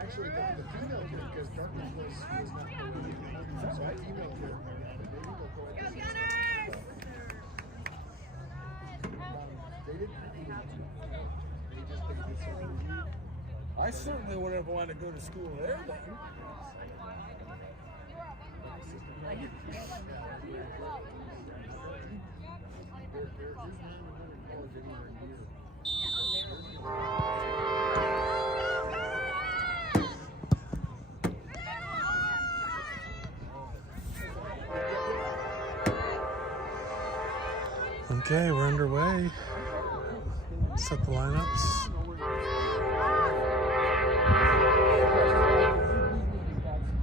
Actually, the female kid, because Dartmouth was not the so I emailed her. I certainly wouldn't want to go to school there then. Okay, we're underway. Set the lineups.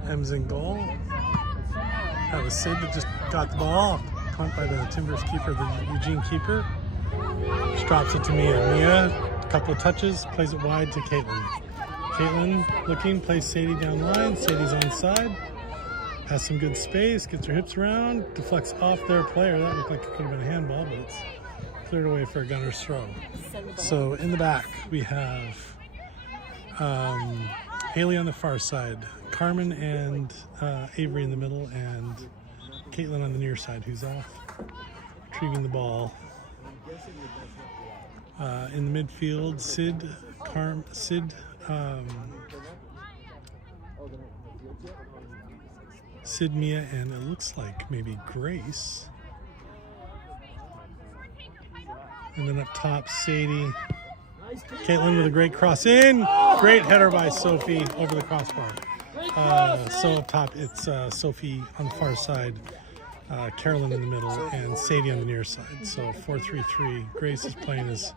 M's in goal. That was Sid that just got the ball. Pumped by the Timbers keeper, the Eugene keeper. Just drops it to Mia. Mia, a couple of touches, plays it wide to Caitlin. Caitlin looking, plays Sadie down the line. Sadie's onside. Has some good space, gets her hips around, deflects off their player. That looked like it could have been a handball, but it's cleared away for a gunner's throw. So in the back, we have Haley on the far side, Carmen and Avery in the middle, and Caitlin on the near side, who's off retrieving the ball. In the midfield, Sid, Mia, and it looks like maybe Grace. And then up top, Sadie. Caitlin with a great cross in. Great header by Sophie over the crossbar. So up top, it's Sophie on the far side, Carolyn in the middle, and Sadie on the near side. So 4-3-3. Grace is playing as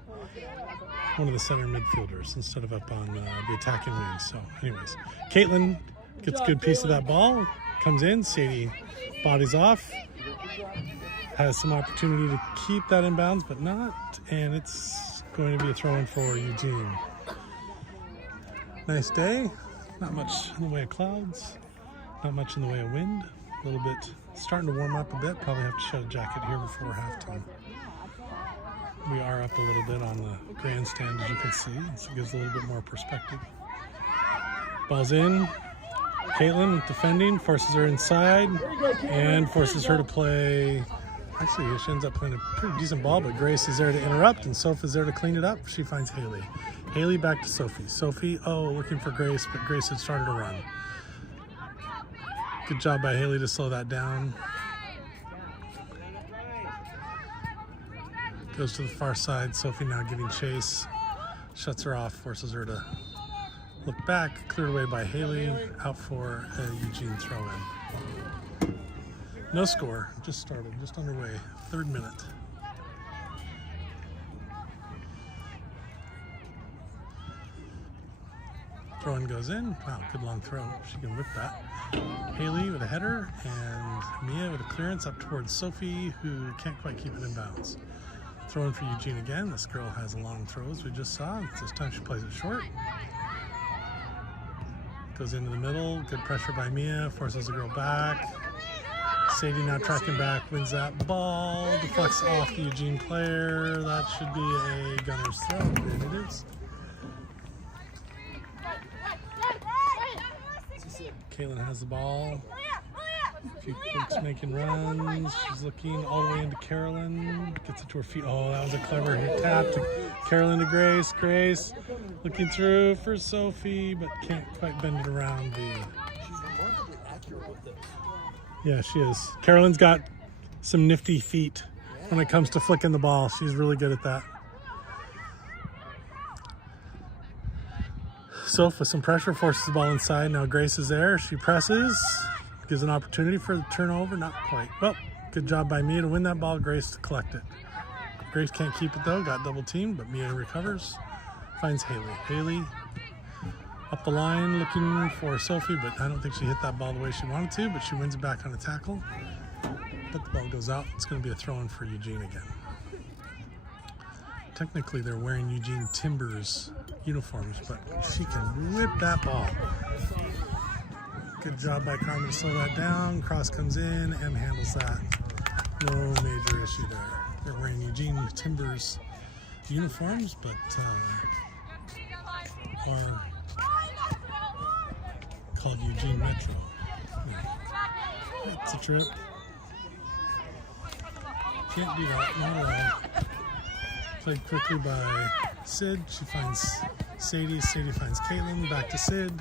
one of the center midfielders instead of up on the attacking wing. So anyways, Caitlin gets a good piece of that ball. Comes in, Sadie bodies off, has some opportunity to keep that in bounds, but not, and it's going to be a throw-in for Eugene. Nice day, not much in the way of clouds, not much in the way of wind, a little bit, starting to warm up a bit, probably have to shed a jacket here before halftime. We are up a little bit on the grandstand, as you can see, so it gives a little bit more perspective. Ball's in. Caitlin defending, forces her inside, and forces her to play. Actually, she ends up playing a pretty decent ball, but Grace is there to interrupt, and Sophie's there to clean it up. She finds Haley. Haley back to Sophie. Sophie, looking for Grace, but Grace had started to run. Good job by Haley to slow that down. Goes to the far side. Sophie now getting chase. Shuts her off, forces her to look back, cleared away by Haley, out for a Eugene throw-in. No score, just started, just underway, 3rd minute. Throw-in goes in, wow, good long throw, she can whip that. Haley with a header, and Mia with a clearance up towards Sophie, who can't quite keep it in bounds. Throw-in for Eugene again, this girl has a long throw, as we just saw, this time she plays it short. Goes into the middle, good pressure by Mia, forces the girl back. Sadie now tracking back, wins that ball, deflects off the Eugene player. That should be a gunner's throw, and it is. Caitlin has the ball. A few folks making runs. She's looking all the way into Carolyn. Gets it to her feet. Oh, that was a clever hit tap to Carolyn to Grace. Grace looking through for Sophie, but can't quite bend it around. She's remarkably accurate with this. Yeah, she is. Carolyn's got some nifty feet when it comes to flicking the ball. She's really good at that. Soph with some pressure forces the ball inside. Now Grace is there. She presses. Gives an opportunity for the turnover. Not quite. Well, good job by Mia to win that ball. Grace to collect it. Grace can't keep it though. Got double teamed, but Mia recovers. Finds Haley. Haley up the line looking for Sophie, but I don't think she hit that ball the way she wanted to, but she wins it back on a tackle. But the ball goes out. It's going to be a throw-in for Eugene again. Technically, they're wearing Eugene Timbers uniforms, but she can whip that ball. Good job by Carmen to slow that down. Cross comes in and handles that. No major issue there. They're wearing Eugene Timbers uniforms, but are called Eugene Metro. It's a trip. Can't do that. Not allowed. Played quickly by Sid. She finds Sadie. Sadie finds Caitlin. Back to Sid.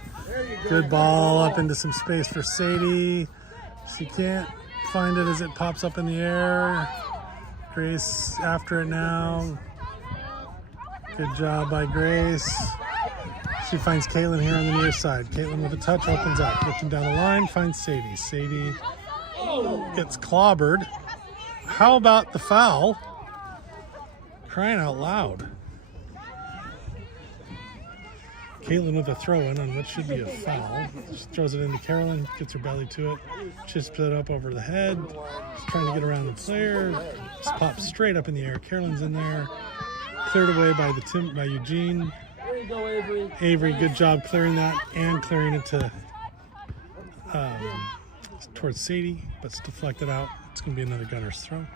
Good ball up into some space for Sadie. She can't find it as it pops up in the air. Grace after it now. Good job by Grace. She finds Caitlin here on the near side. Caitlin with a touch opens up. Looking down the line, finds Sadie. Sadie gets clobbered. How about the foul? Crying out loud. Caitlin with a throw in on what should be a foul. She throws it into Carolyn, gets her belly to it, chisps it up over the head. She's trying to get around the player. Just pops straight up in the air. Carolyn's in there. Cleared away by Eugene. There you go, Avery. Avery, good job clearing that and clearing it to towards Sadie, but it's deflected out. It's going to be another gunner's throw.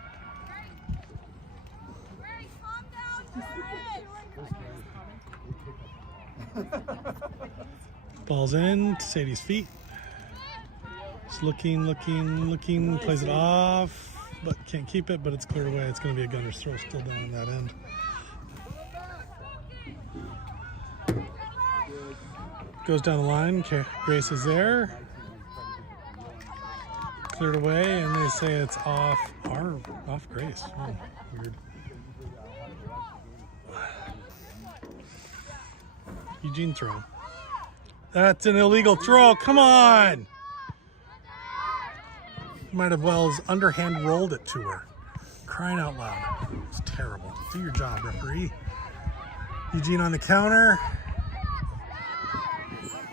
Ball's in to Sadie's feet. Just looking, plays it off, but can't keep it, but it's cleared away. It's going to be a gunner's throw still down on that end. Goes down the line. Grace is there. Cleared away, and they say it's off Grace. Oh, weird. Eugene throw. That's an illegal throw. Come on! Might have well as underhand rolled it to her. Crying out loud. It's terrible. Do your job, referee. Eugene on the counter.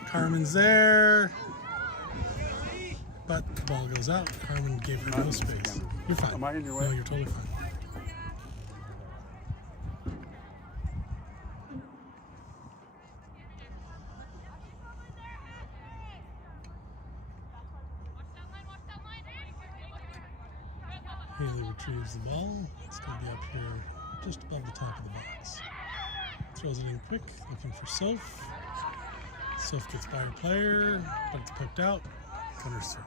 Carmen's there. But the ball goes out. Carmen gave her no space. You're fine. Am I in your way? No, you're totally fine. Haley retrieves the ball. It's going to be up here just above the top of the box. Throws it in quick, looking for Soph. Soph gets by her player, but it's poked out. Gunner's throw.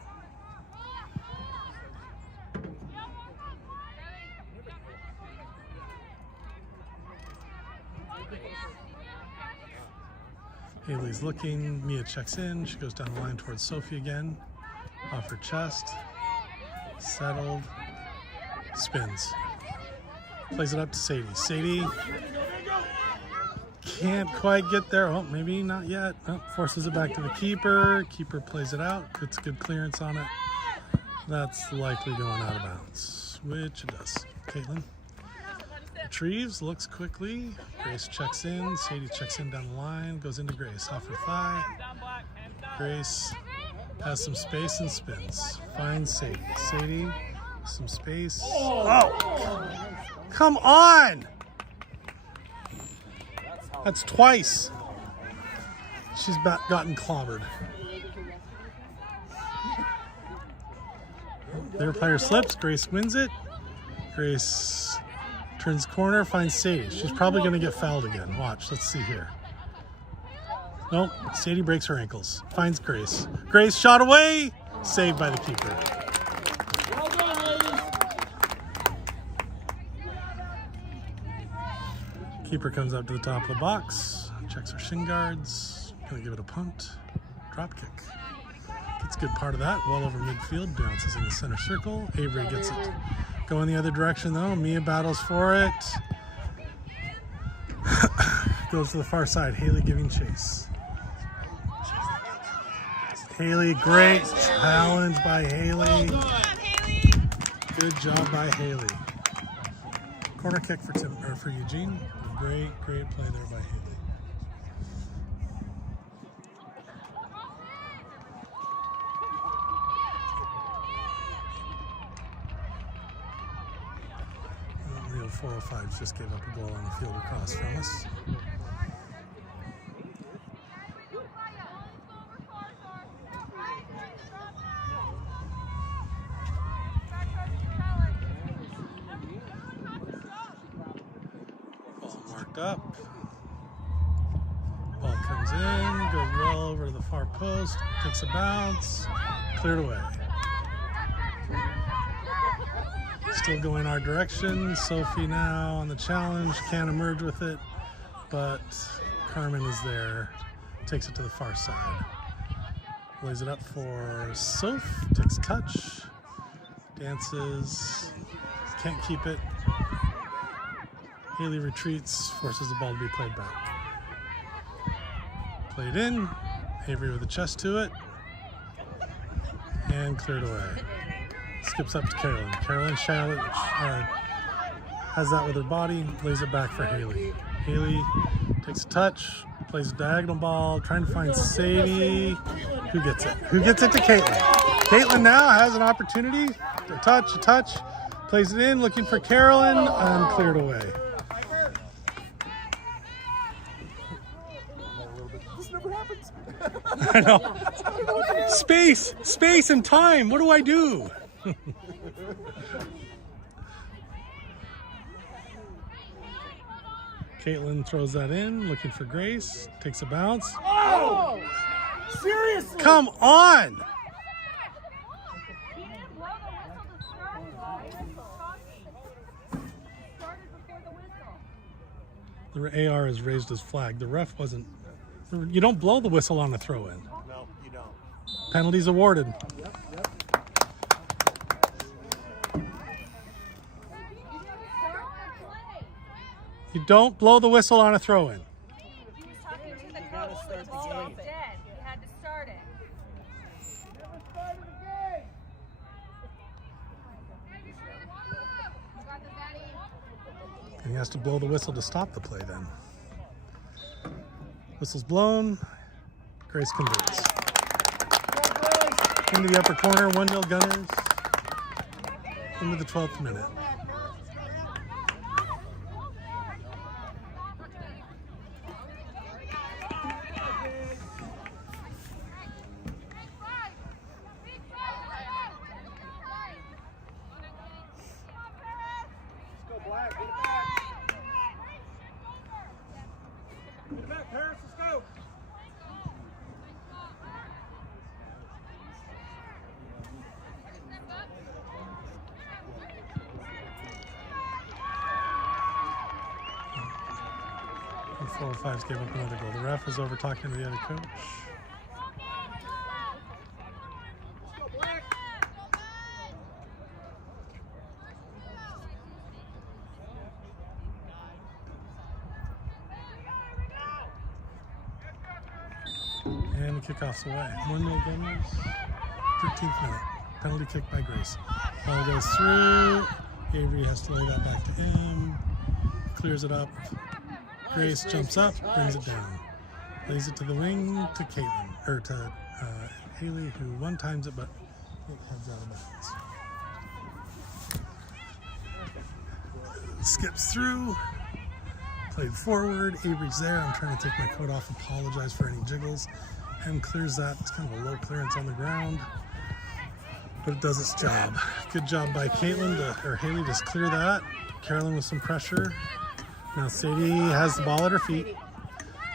Haley's looking. Mia checks in. She goes down the line towards Sophie again. Off her chest. Settled. Spins. Plays it up to Sadie. Sadie can't quite get there. Oh, maybe not yet. Oh, forces it back to the keeper. Keeper plays it out. Gets good clearance on it. That's likely going out of bounds, which it does. Caitlin retrieves, looks quickly. Grace checks in. Sadie checks in down the line. Goes into Grace. Off her thigh. Grace has some space and spins. Finds Sadie. Sadie, some space. Oh! Come on! That's twice. She's gotten clobbered. Their player slips. Grace wins it. Grace turns corner, finds Sadie. She's probably going to get fouled again. Watch. Let's see here. Nope. Sadie breaks her ankles. Finds Grace. Grace shot away. Saved by the keeper. Well done, ladies. Keeper comes up to the top of the box. Checks her shin guards. Going to give it a punt. Drop kick. Gets a good part of that. Well over midfield. Bounces in the center circle. Avery gets it. Going the other direction though. Mia battles for it. Goes to the far side. Haley giving chase. Haley, great challenge by Haley. Good job by Haley. Corner kick for Eugene. Great play there by Haley. Real 405s just gave up a goal on the field across from us. Ball marked up. Ball comes in, goes well over to the far post, takes a bounce, cleared away. Still going our direction. Sophie now on the challenge, can't emerge with it, but Carmen is there, takes it to the far side. Lays it up for Soph, takes a touch, dances, can't keep it. Haley retreats, forces the ball to be played back. Played in, Avery with a chest to it, and cleared away. Skips up to Carolyn. Carolyn Charlotte has that with her body, lays it back for Haley. Haley takes a touch, plays a diagonal ball, trying to find Sadie. Who gets it? Who gets it to Caitlin? Caitlin now has an opportunity. A touch, plays it in, looking for Carolyn, and cleared away. This never happens. I know. Space and time. What do I do? Caitlin throws that in, looking for Grace, takes a bounce. Oh! Seriously? Come on! The AR is raised his flag. The ref wasn't. You don't blow the whistle on a throw-in. No, you don't. Penalties awarded. Yep. You don't blow the whistle on a throw-in. He was talking to the coach who told him dead. He had to start it. Never started the game. And he has to blow the whistle to stop the play then. Whistle's blown. Grace converts. Into the upper corner, 1-0 Gunners. Into the 12th minute. The 405s gave up another goal. The ref is over talking to the other coach. And the kickoff's away. 1-0 Gunners. 13th minute. Penalty kick by Grace. Ball goes through. Avery has to lay that back to aim. Clears it up. Grace jumps up, brings it down. Lays it to the wing to Caitlin, or to Haley, who one-times it, but it heads out of bounds. Skips through. Played forward. Avery's there. I'm trying to take my coat off, apologize for any jiggles. And clears that. It's kind of a low clearance on the ground, but it does its job. Good job by Caitlin or Haley to clear that. Carolyn with some pressure. Now Sadie has the ball at her feet.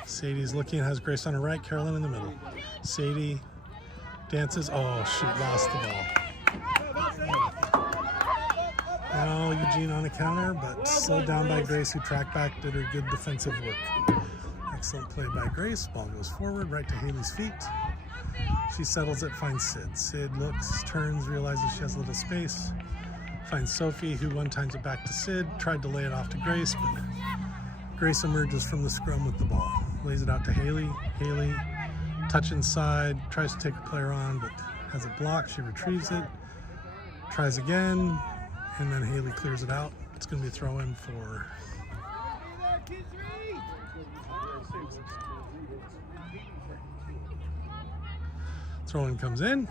Sadie's looking, has Grace on her right, Carolyn in the middle. Sadie dances. Oh shoot, lost the ball. Now Eugene on a counter, but slowed down by Grace, who tracked back, did her good defensive work. Excellent play by Grace. Ball goes forward, right to Haley's feet. She settles it, finds Sid. Sid looks, turns, realizes she has a little space. Finds Sophie, who one-times it back to Sid. Tried to lay it off to Grace, but Grace emerges from the scrum with the ball. Lays it out to Haley. Haley, touch inside, tries to take a player on, but has it blocked. She retrieves it, tries again, and then Haley clears it out. It's going to be a throw-in for... Throw-in comes in.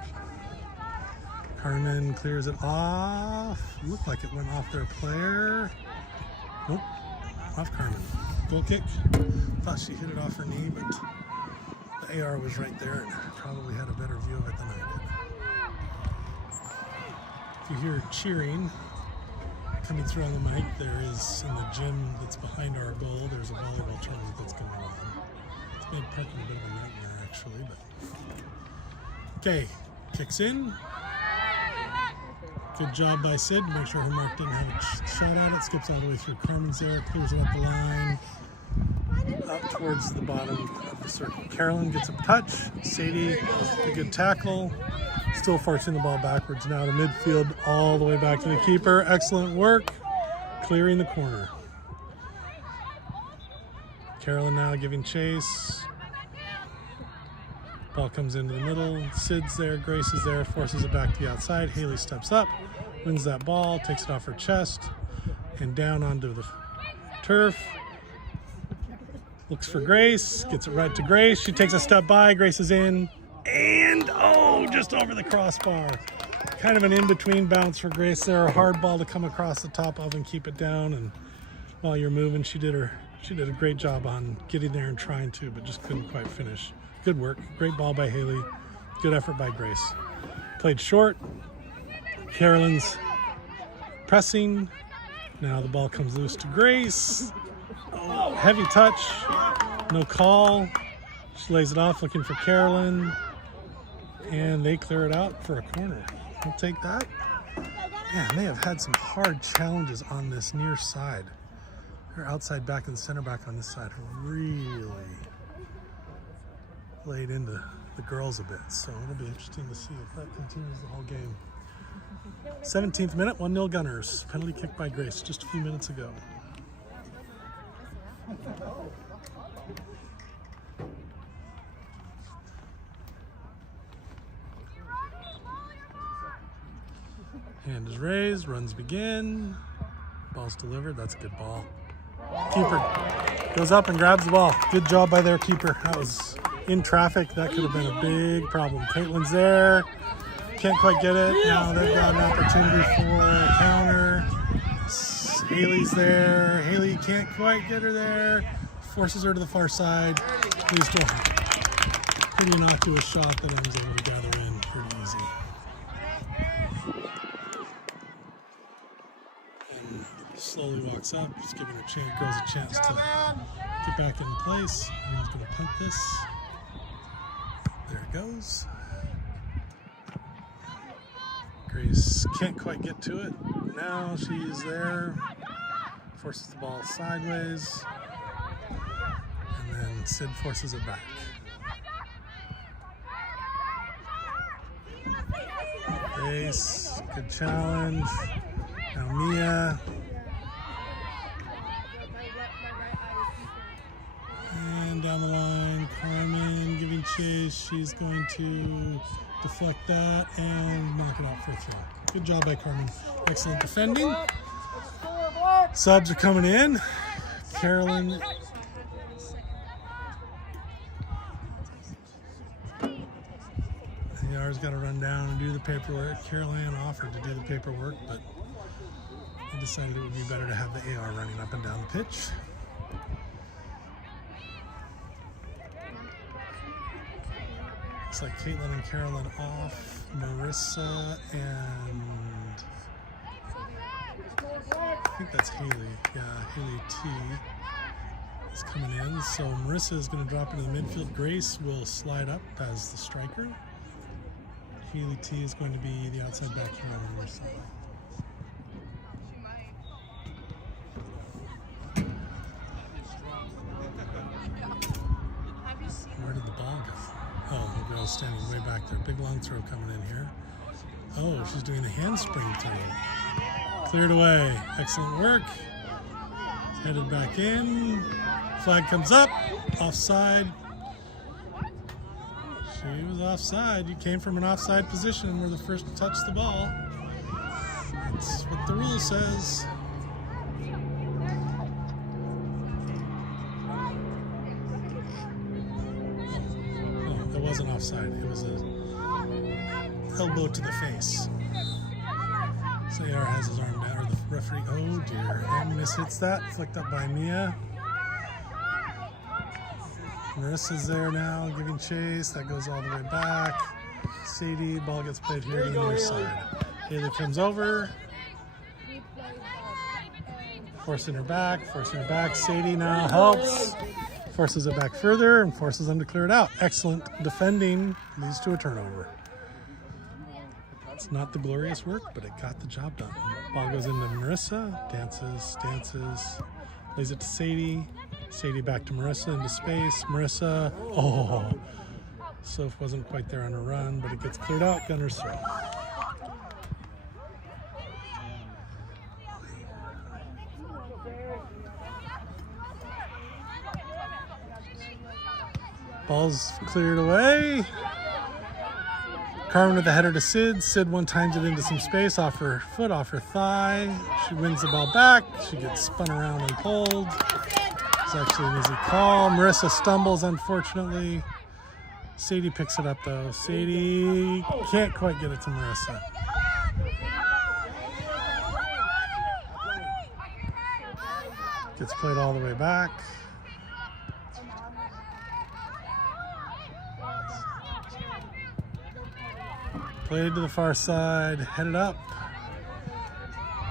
Carmen clears it off. Looked like it went off their player. off Carmen. Goal kick. Thought she hit it off her knee, but the AR was right there and probably had a better view of it than I did. If you hear cheering coming through on the mic, there is in the gym that's behind our goal, there's a volleyball tournament that's going on. It's made parking a bit of a nightmare actually, but okay, kicks in. Good job by Sid. Make sure her mark didn't have a shot at it. Skips all the way through. Carmen's there, clears it up the line, up towards the bottom of the circle. Carolyn gets a touch. Sadie, a good tackle. Still forcing the ball backwards now to midfield, all the way back to the keeper. Excellent work, clearing the corner. Carolyn now giving chase. Ball comes into the middle. Sid's there, Grace is there, forces it back to the outside. Haley steps up, wins that ball, takes it off her chest, and down onto the turf. Looks for Grace, gets it right to Grace. She takes a step by, Grace is in, and oh, just over the crossbar. Kind of an in-between bounce for Grace there. A hard ball to come across the top of and keep it down. And while you're moving, she did a great job on getting there and trying to, but just couldn't quite finish. Good work. Great ball by Haley. Good effort by Grace. Played short. Carolyn's pressing. Now the ball comes loose to Grace. Oh, heavy touch. No call. She lays it off looking for Carolyn. And they clear it out for a corner. We'll take that. Man, they have had some hard challenges on this near side. Their outside back and center back on this side have really laid into the girls a bit, so it'll be interesting to see if that continues the whole game. 17th minute, 1-0 Gunners. Penalty kick by Grace just a few minutes ago. Hand is raised, runs begin. Ball's delivered, that's a good ball. Keeper goes up and grabs the ball. Good job by their keeper. That was in traffic. That could have been a big problem. Caitlin's there. Can't quite get it. Now they've got an opportunity for a counter. Haley's there. Haley can't quite get her there. Forces her to the far side. Leads to a pretty innocuous shot that Em's able to gather in pretty easy. And slowly walks up, just giving her girls a chance to get back in place. Em's going to punt this. There it goes. Grace can't quite get to it. Now she's there. Forces the ball sideways. And then Sid forces it back. Grace, good challenge. Now Mia. And down the line, Carmen giving chase. She's going to deflect that and knock it out for a throw. Good job by Carmen. Excellent defending. Subs are coming in. Carolyn. AR's got to run down and do the paperwork. Caroline offered to do the paperwork, but they decided it would be better to have the AR running up and down the pitch. Looks like Caitlin and Carolyn off. Marissa and I think that's Haley. Yeah, Haley T is coming in. So Marissa is going to drop into the midfield. Grace will slide up as the striker. Haley T is going to be the outside back from Marissa. Where did the ball go? Oh, the girl's standing way back there. Big long throw coming in here. Oh, she's doing the handspring throw. Cleared away. Excellent work. Headed back in. Flag comes up. Offside. She was offside. You came from an offside position and were the first to touch the ball. That's what the rule says. Oh, it wasn't offside. It was a elbow to the face. So AR has his arm down, or Referee, oh dear, and mishits that. Flicked up by Mia. Marissa's there now, giving chase. That goes all the way back. Sadie, ball gets played here to the near side. Haley comes over. Forcing her back. Sadie now helps. Forces it back further and forces them to clear it out. Excellent defending leads to a turnover. It's not the glorious work, but it got the job done. Ball goes into Marissa. Dances. Lays it to Sadie. Sadie back to Marissa into space. Marissa. Oh. Soph wasn't quite there on a run, but it gets cleared out. Gunners throw. Ball's cleared away. Carmen with the header to Sid. Sid one times it into some space off her foot, off her thigh. She wins the ball back. She gets spun around and pulled. It's actually an easy call. Marissa stumbles, unfortunately. Sadie picks it up, though. Sadie can't quite get it to Marissa. Gets played all the way back. Played to the far side, headed up.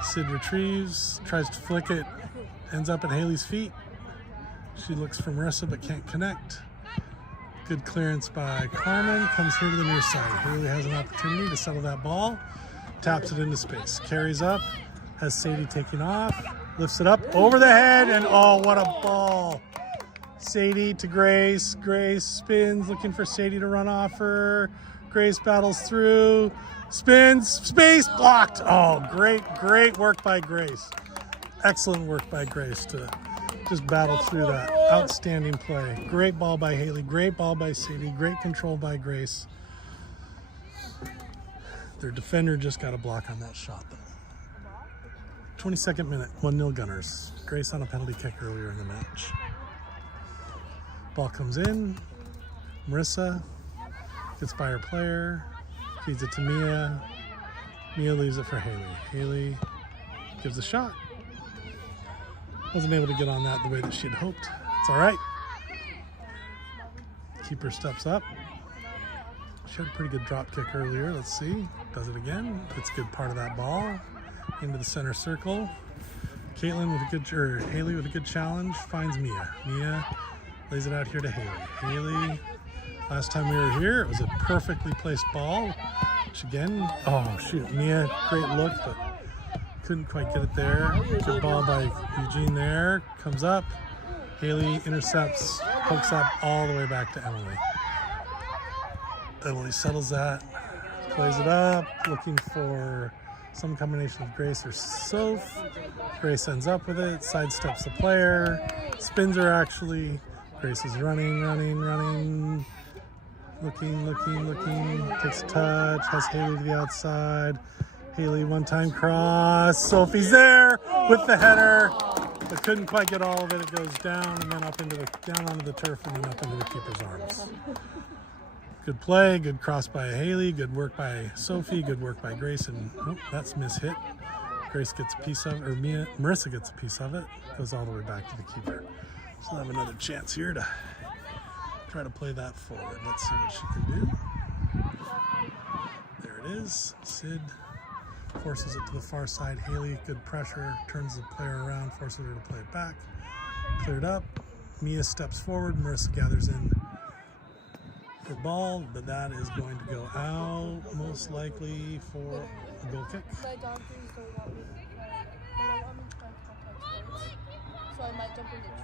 Sid retrieves, tries to flick it, ends up at Haley's feet. She looks for Marissa but can't connect. Good clearance by Carmen, comes here to the near side. Haley has an opportunity to settle that ball, taps it into space, carries up, has Sadie taking off, lifts it up over the head, and oh, what a ball. Sadie to Grace. Grace spins, looking for Sadie to run off her. Grace battles through, spins, space, blocked. Oh, great work by Grace. Excellent work by Grace to just battle through that. Outstanding play. Great ball by Haley, great ball by Sadie, great control by Grace. Their defender just got a block on that shot, though. 22nd minute, 1-0 Gunners. Grace on a penalty kick earlier in the match. Ball comes in. Marissa gets by her player, feeds it to Mia. Mia leaves it for Haley. Haley gives a shot. Wasn't able to get on that the way that she had hoped. It's all right. Keeper steps up. She had a pretty good drop kick earlier. Let's see. Does it again. It's a good part of that ball. Into the center circle. Haley with a good challenge. Finds Mia. Mia lays it out here to Haley. Haley. Last time we were here, it was a perfectly placed ball, which again, oh shoot, Mia, great look, but couldn't quite get it there. Good ball by Eugene there, comes up. Haley intercepts, pokes up all the way back to Emily. Emily settles that, plays it up, looking for some combination of Grace or Soph. Grace ends up with it, sidesteps the player, spins her actually. Grace is running. Looking, takes a touch, has Haley to the outside. Haley one-time cross. Sophie's there with the header, but couldn't quite get all of it. It goes down and then down onto the turf and then up into the keeper's arms. Good play, good cross by Haley, good work by Sophie, good work by Grace, and oh, that's mishit. Grace gets a piece of it, or Marissa gets a piece of it. Goes all the way back to the keeper. She'll have another chance here to try to play that forward. Let's see what she can do. There it is. Sid forces it to the far side. Haley, good pressure, turns the player around, forces her to play it back. Cleared up. Mia steps forward. Marissa gathers in for ball, but that is going to go out, most likely for a goal kick. So I might jump in the track.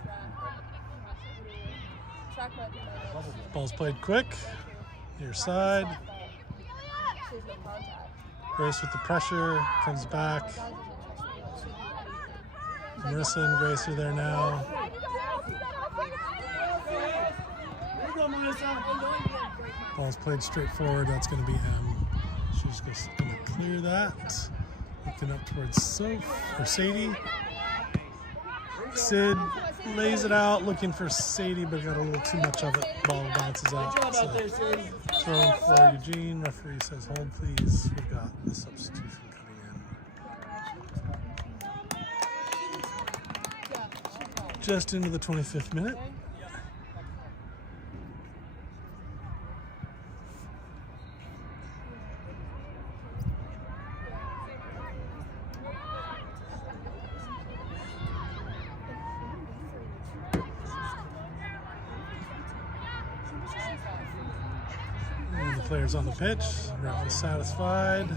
Ball's played quick. Near side. Grace with the pressure, comes back. Marissa and Grace are there now. Ball's played straight forward. That's going to be M. She's just going to clear that. Looking up towards Sadie. Sid lays it out, looking for Sadie, but got a little too much of it. Ball bounces out. So throwing for Eugene. Referee says, hold please. We've got the substitution coming in. Just into the 25th minute. And the players on the pitch. Ref is satisfied.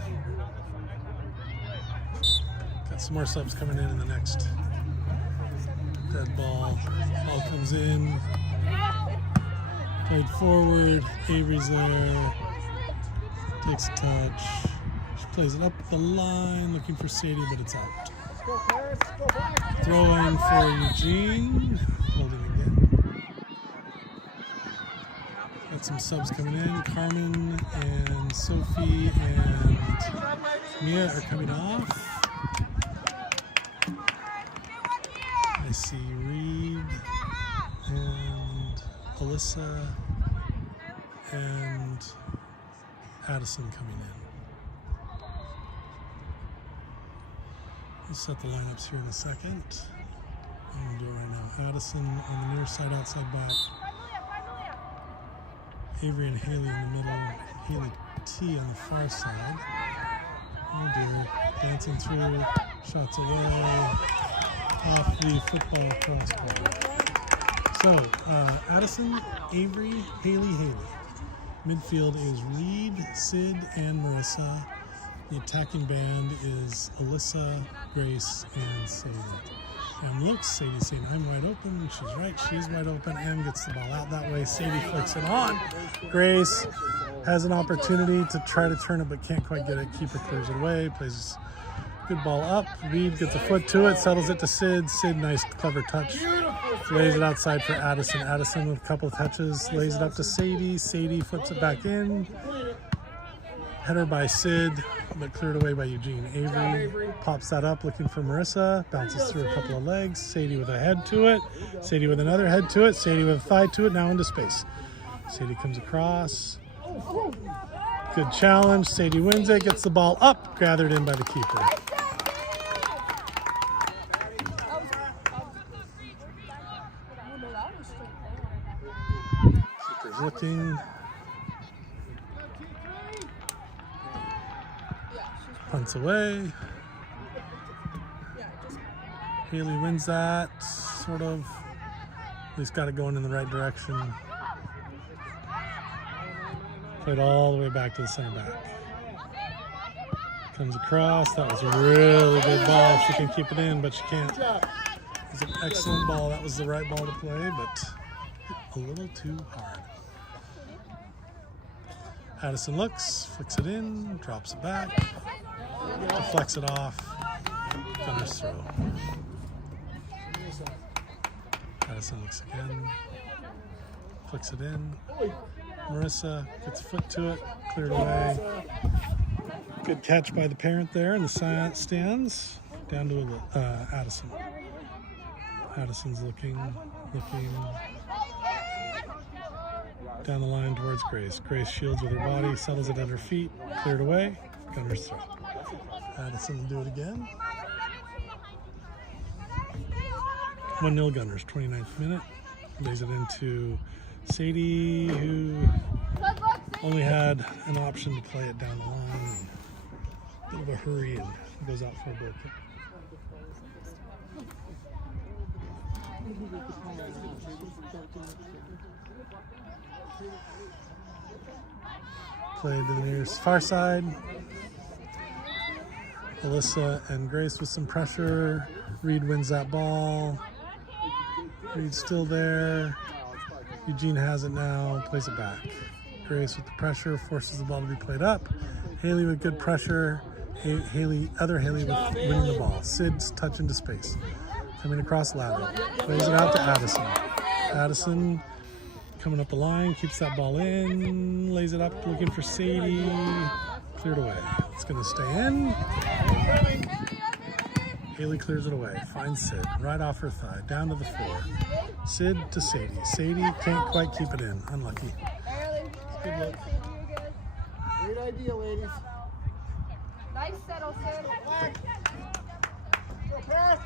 Got some more subs coming in the next. Dead ball. Ball comes in. Played forward. Avery's there. Takes a touch. She plays it up the line, looking for Sadie, but it's out. Throw in for Eugene. Holding again. Got some subs coming in. Carmen and Sophie and Mia are coming off. I see Reed and Alyssa and Addison coming in. We'll set the lineups here in a second. I'm gonna do it right now. Addison on the near side, outside back. Avery and Haley in the middle. Haley T on the far side. Oh dear. Dancing through. Shots away. Off the football crossbar. So, Addison, Avery, Haley. Midfield is Reed, Sid, and Marissa. The attacking band is Alyssa, Grace, and Sadie. And looks, Sadie's saying, I'm wide open. She's right, she is wide open, and gets the ball out that way. Sadie flicks it on. Grace has an opportunity to try to turn it, but can't quite get it. Keeper clears it away, plays good ball up. Reed gets a foot to it, settles it to Sid. Sid, nice, clever touch. Lays it outside for Addison. Addison with a couple of touches, lays it up to Sadie. Sadie flips it back in. Header by Sid, but cleared away by Eugene. Avery pops that up, looking for Marissa. Bounces through a couple of legs. Sadie with a head to it. Sadie with another head to it. Sadie with a thigh to it, now into space. Sadie comes across. Good challenge. Sadie wins it, gets the ball up, gathered in by the keeper. Keeper's looking. Punts away. Haley wins that, sort of. At least got it going in the right direction. Played all the way back to the center back. Comes across. That was a really good ball. She can keep it in, but she can't. It was an excellent ball. That was the right ball to play, but a little too hard. Addison looks, flicks it in, drops it back, deflects it off, Gunner's throw. Addison looks again, flicks it in. Marissa gets a foot to it, cleared away. Good catch by the parent there in the stands. Down to Addison. Addison's looking. Down the line towards Grace. Grace shields with her body, settles it at her feet, cleared away. Gunner's throw. Addison will do it again. 1-0 Gunners, 29th minute. Lays it into Sadie, who only had an option to play it down the line. Bit of a hurry and goes out for a goal kick. Played to the nearest far side. Alyssa and Grace with some pressure. Reed wins that ball. Reed's still there. Eugene has it now, plays it back. Grace with the pressure, forces the ball to be played up. Haley with good pressure. Other Haley with winning the ball. Sid's touch into space. Coming across lateral. Plays it out to Addison. Addison coming up the line, keeps that ball in, lays it up, looking for Sadie. Cleared away. It's going to stay in. Haley clears it away. Finds Sid. Right off her thigh. Down to the floor. Sid to Sadie. Sadie can't quite keep it in. Unlucky. Good luck. Great idea, ladies. Nice settle, Sid. Go pass.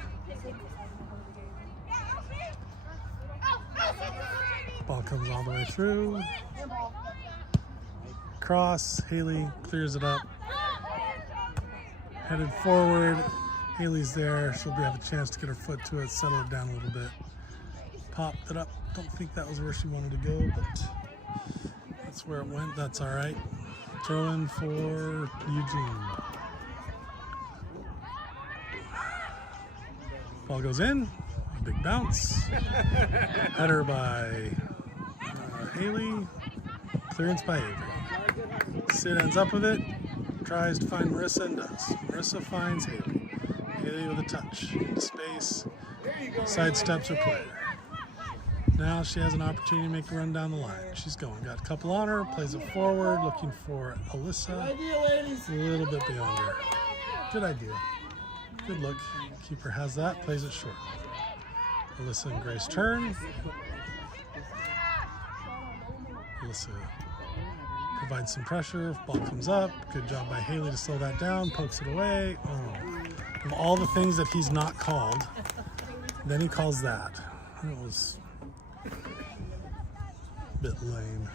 Ball comes all the way through. Cross, Haley clears it up. Headed forward, Haley's there. She'll have a chance to get her foot to it, settle it down a little bit. Popped it up. Don't think that was where she wanted to go, but that's where it went. That's all right. Throw in for Eugene. Ball goes in. Big bounce. Header by Haley. Clearance by Avery. Sid ends up with it. Tries to find Marissa and does. Marissa finds Haley. Haley with a touch. Space. Sidesteps her player. Now she has an opportunity to make the run down the line. She's going. Got a couple on her. Plays it forward. Looking for Alyssa. A little bit beyond her. Good idea. Good look. Keeper has that. Plays it short. Alyssa and Grace turn. Alyssa provides some pressure. Ball comes up. Good job by Haley to slow that down. Pokes it away. Oh. Of all the things that he's not called, then he calls that. It was a bit lame.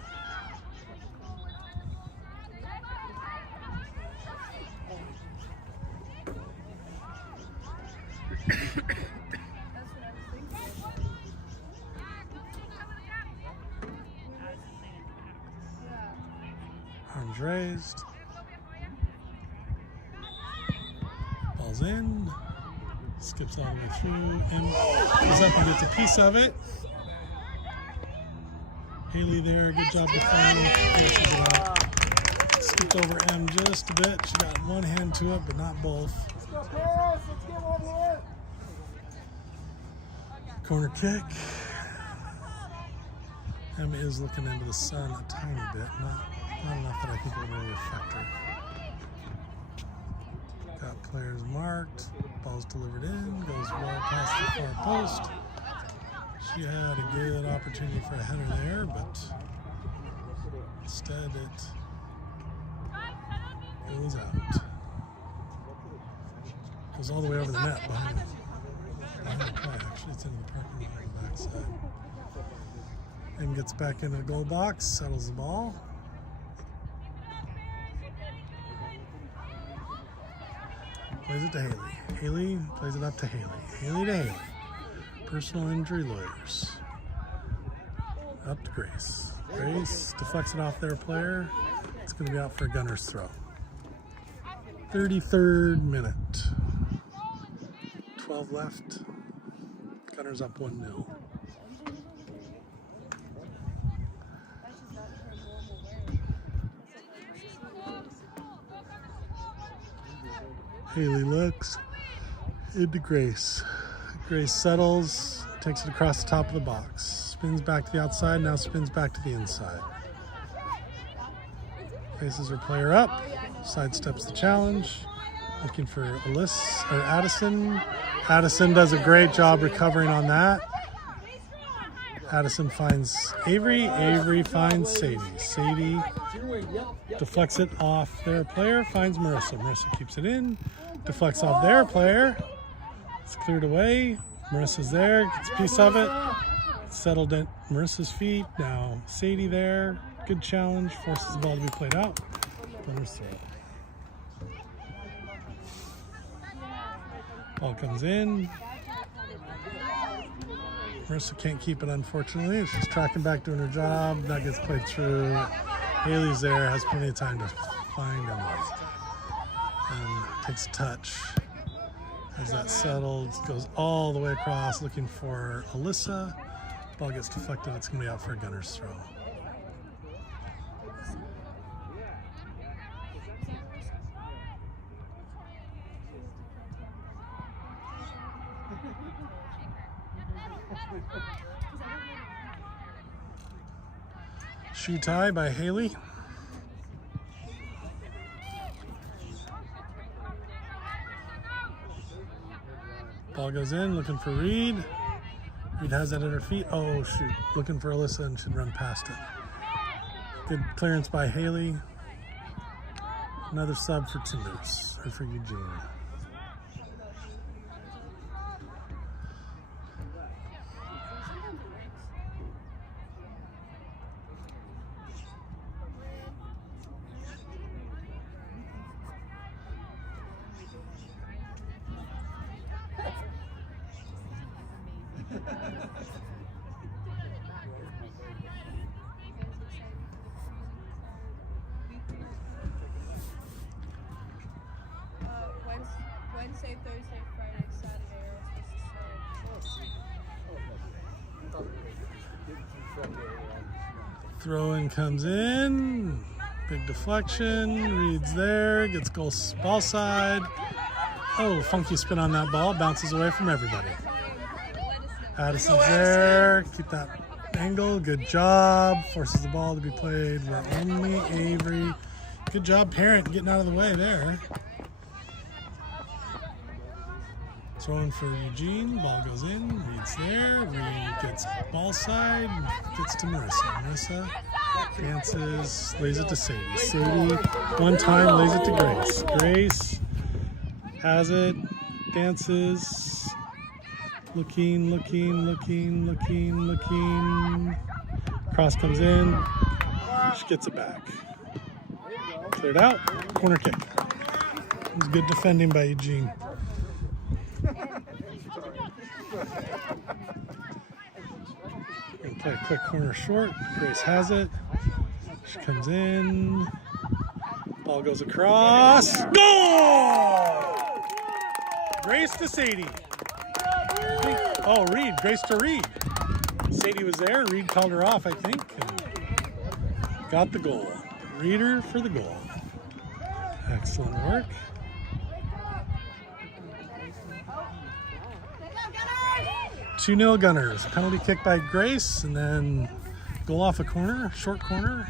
Arms raised. Ball's in. Skips all the way through. M goes up and gets a piece of it. Haley there. Good job defending. Skipped over M just a bit. She got one hand to it, but not both. Corner kick. M is looking into the sun a tiny bit. Not enough that I think it would really affect her. Got players marked. Ball's delivered in. Goes well past the far post. She had a good opportunity for a header there, but instead it goes out. Goes all the way over the net behind the play. Actually, it's into the parking lot on the backside. And gets back into the goal box, settles the ball. Plays it to Haley. Haley plays it up to Haley. Haley to Haley. Personal injury lawyers. Up to Grace. Grace deflects it off their player. It's going to be out for a gunner's throw. 33rd minute. 12 left. Gunners up 1-0. Haley looks into Grace. Grace settles, takes it across the top of the box. Spins back to the outside, now spins back to the inside. Faces her player up, sidesteps the challenge. Looking for Alyssa or Addison. Addison does a great job recovering on that. Addison finds Avery. Avery finds Sadie. Sadie deflects it off their player, finds Marissa. Marissa keeps it in, deflects off their player. It's cleared away. Marissa's there, gets a piece of it. Settled at Marissa's feet. Now Sadie there. Good challenge, forces the ball to be played out. Gunner's throw. Ball comes in. Marissa can't keep it, unfortunately. She's tracking back, doing her job. That gets played through. Haley's there, has plenty of time to find Emily. And takes a touch. As that settled, goes all the way across, looking for Alyssa. Ball gets deflected. It's going to be out for a gunner's throw. Shoe tie by Haley. Ball goes in, looking for Reed. Reed has that at her feet. Oh, shoot. Looking for Alyssa and should run past it. Good clearance by Haley. Another sub for Timbers, or for Eugene. Throw in comes in. Big deflection. Reed's there. Gets goal ball side. Oh, funky spin on that ball. Bounces away from everybody. Addison's there. Keep that angle. Good job. Forces the ball to be played where only Avery. Good job, Parent, getting out of the way there. Throwing for Eugene. Ball goes in. Reed's there. Reed gets ball side. Gets to Marissa. Marissa dances. Lays it to Sadie. Sadie, one time, lays it to Grace. Grace has it. Dances. Looking. Cross comes in. She gets it back. Cleared out. Corner kick. It was good defending by Eugene. Play a quick corner short. Grace has it. She comes in. Ball goes across. Goal! Grace to Sadie. Oh, Reed. Grace to Reed. Sadie was there. Reed called her off, I think, and got the goal. Reeder for the goal. Excellent work. Two 2-0 Gunners. Penalty kick by Grace, and then goal off a corner, short corner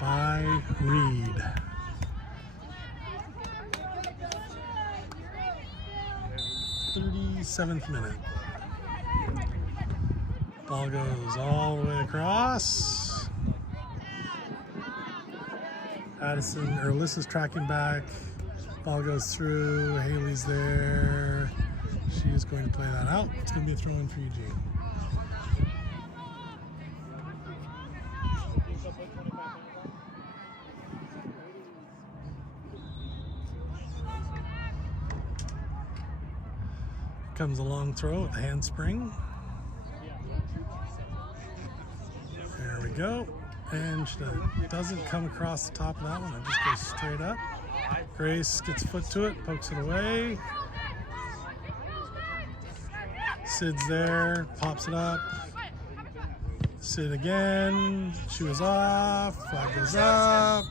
by Reed. '37th minute. Ball goes all the way across. Alyssa's tracking back. Ball goes through. Haley's there. She is going to play that out. It's going to be a throw in for Eugene. Comes a long throw with the handspring. There we go. And she doesn't come across the top of that one. It just goes straight up. Grace gets a foot to it, pokes it away. Sid's there, pops it up. Sid again. She was off. Flag goes up.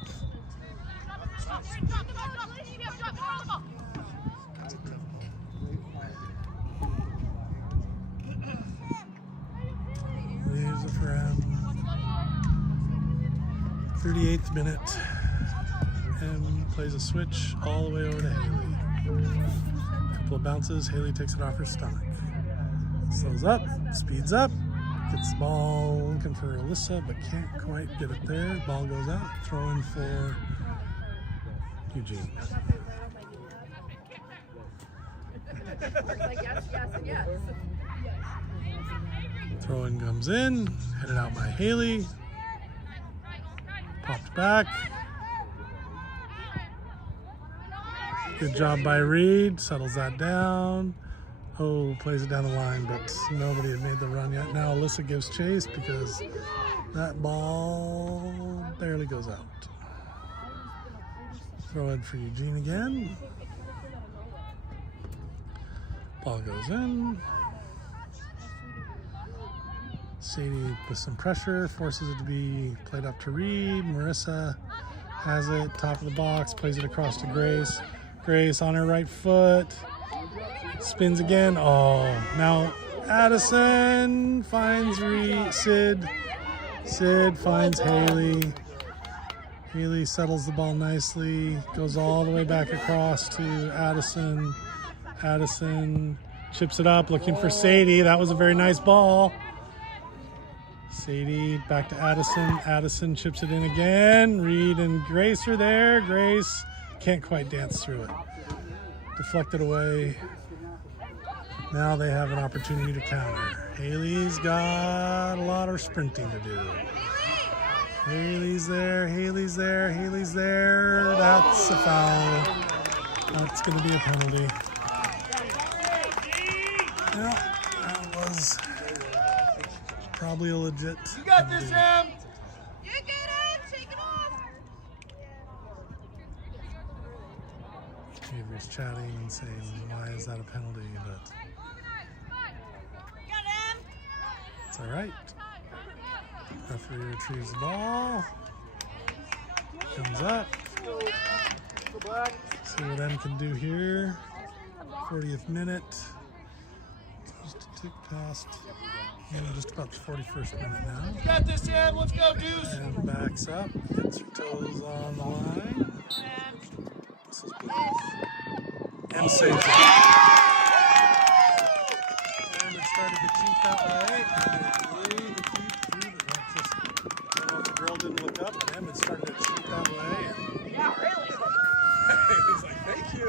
Leaves it for him. 38th minute. And plays a switch all the way over to Haley. Couple of bounces. Haley takes it off her stomach. Slows up, speeds up, gets the ball looking for Alyssa, but can't quite get it there. Ball goes out, throw in for Eugene. Throw in comes in, headed out by Haley. Popped back. Good job by Reed, settles that down. Oh, plays it down the line, but nobody had made the run yet. Now Alyssa gives chase because that ball barely goes out. Throw in for Eugene again. Ball goes in. Sadie with some pressure, forces it to be played up to Reed. Marissa has it, top of the box, plays it across to Grace. Grace on her right foot. Spins again. Oh, now Addison finds Sid. Sid finds Haley. Haley settles the ball nicely. Goes all the way back across to Addison. Addison chips it up, looking for Sadie. That was a very nice ball. Sadie back to Addison. Addison chips it in again. Reed and Grace are there. Grace can't quite dance through it. Deflected away. Now they have an opportunity to counter. Haley's got a lot of sprinting to do. Haley's there, Haley's there, Haley's there. That's a foul. That's going to be a penalty. Yeah, that was probably a legit penalty. You got this, Sam! You get it! Shake it off! Avery's chatting and saying, why is that a penalty? But it's all right. Referee retrieves the ball. Comes up. See what M can do here. 40th minute. Just a tick past. Just about the 41st minute now. Got this, Em. Let's go, Deuce. And backs up. Gets her toes on the line. This is blue. M saves it. And it started to cheat that way. I don't know if the girl didn't look up, but M had started to cheat that way. Yeah, really. He's like, thank you.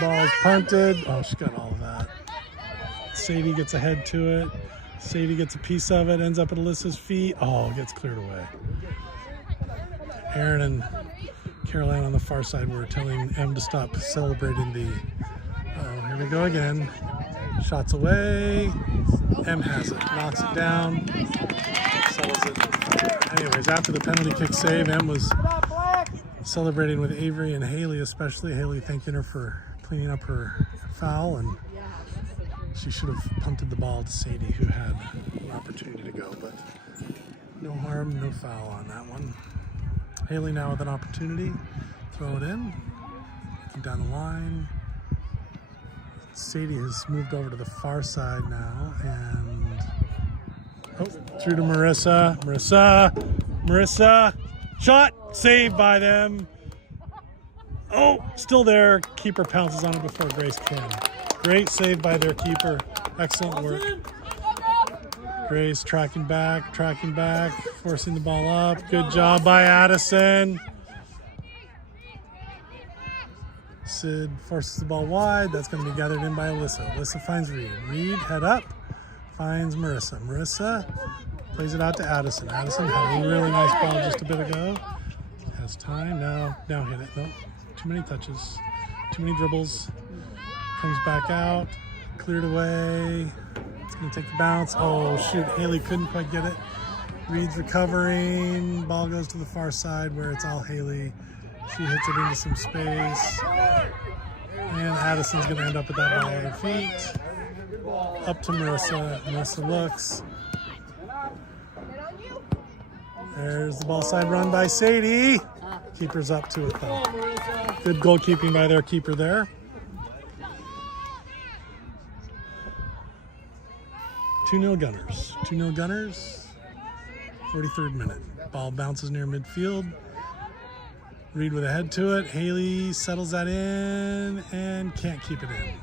Ball's punted. Oh, she got all of that. Sadie gets ahead to it. Sadie gets a piece of it, ends up at Alyssa's feet. Oh, gets cleared away. Aaron and Caroline on the far side were telling M to stop celebrating the... Oh, here we go again. Shots away. M has it. Knocks it down. Settles it. Anyways, after the penalty kick save, M was celebrating with Avery and Haley especially. Haley thanking her for cleaning up her foul, and she should have punted the ball to Sadie, who had an opportunity to go, but no harm, no foul on that one. Haley now with an opportunity. Throw it in. Down the line. Sadie has moved over to the far side now, and through to Marissa. Marissa. Shot. Saved by them. Oh, still there. Keeper pounces on it before Grace can. Great save by their keeper. Excellent work. Grace tracking back, forcing the ball up. Good job by Addison. Sid forces the ball wide. That's going to be gathered in by Alyssa. Alyssa finds Reed. Reed, head up, finds Marissa. Marissa plays it out to Addison. Addison had a really nice ball just a bit ago. Has time. Now hit it. Nope. Too many touches. Too many dribbles. Comes back out. Cleared away. It's going to take the bounce. Oh, shoot. Haley couldn't quite get it. Reed's recovering. Ball goes to the far side where it's all Haley. She hits it into some space. And Addison's going to end up with that ball at her feet. Up to Marissa. Marissa looks. There's the ball side run by Sadie. Keeper's up to it, though. Good goalkeeping by their keeper there. 2-0 Gunners. 2-0 Gunners. 43rd minute. Ball bounces near midfield. Reed with a head to it. Haley settles that in and can't keep it in.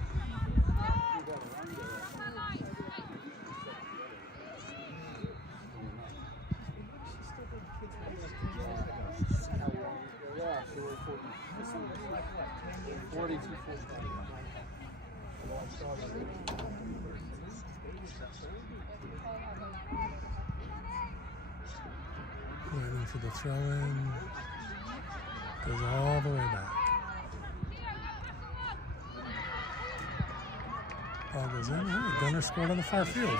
Waiting for the throw in. Goes all the way back. Ball goes in. Oh, Gunner scored on the far field.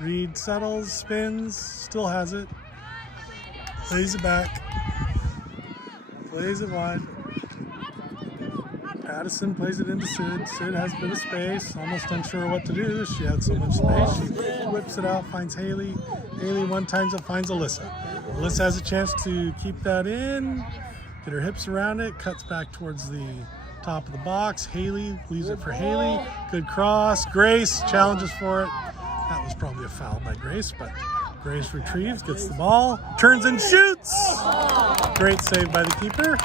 Reed settles, spins, still has it. Plays it back. Plays it wide. Addison plays it into Sid. Sid has a bit of space, almost unsure what to do. She had so much space. She whips it out, finds Haley. Haley one times it, finds Alyssa. Alyssa has a chance to keep that in, get her hips around it, cuts back towards the top of the box. Haley leaves it for Haley. Good cross. Grace challenges for it. That was probably a foul by Grace, but Grace retrieves, gets the ball, turns and shoots. Great save by the keeper.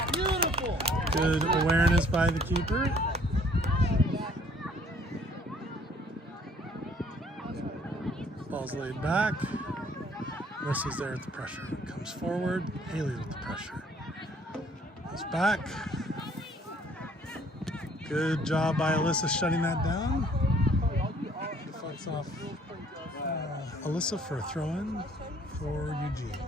Good awareness by the keeper. Ball's laid back. Marissa's there at the pressure. Comes forward. Haley with the pressure. Goes back. Good job by Alyssa shutting that down. Deflects off Alyssa for a throw-in for Eugene.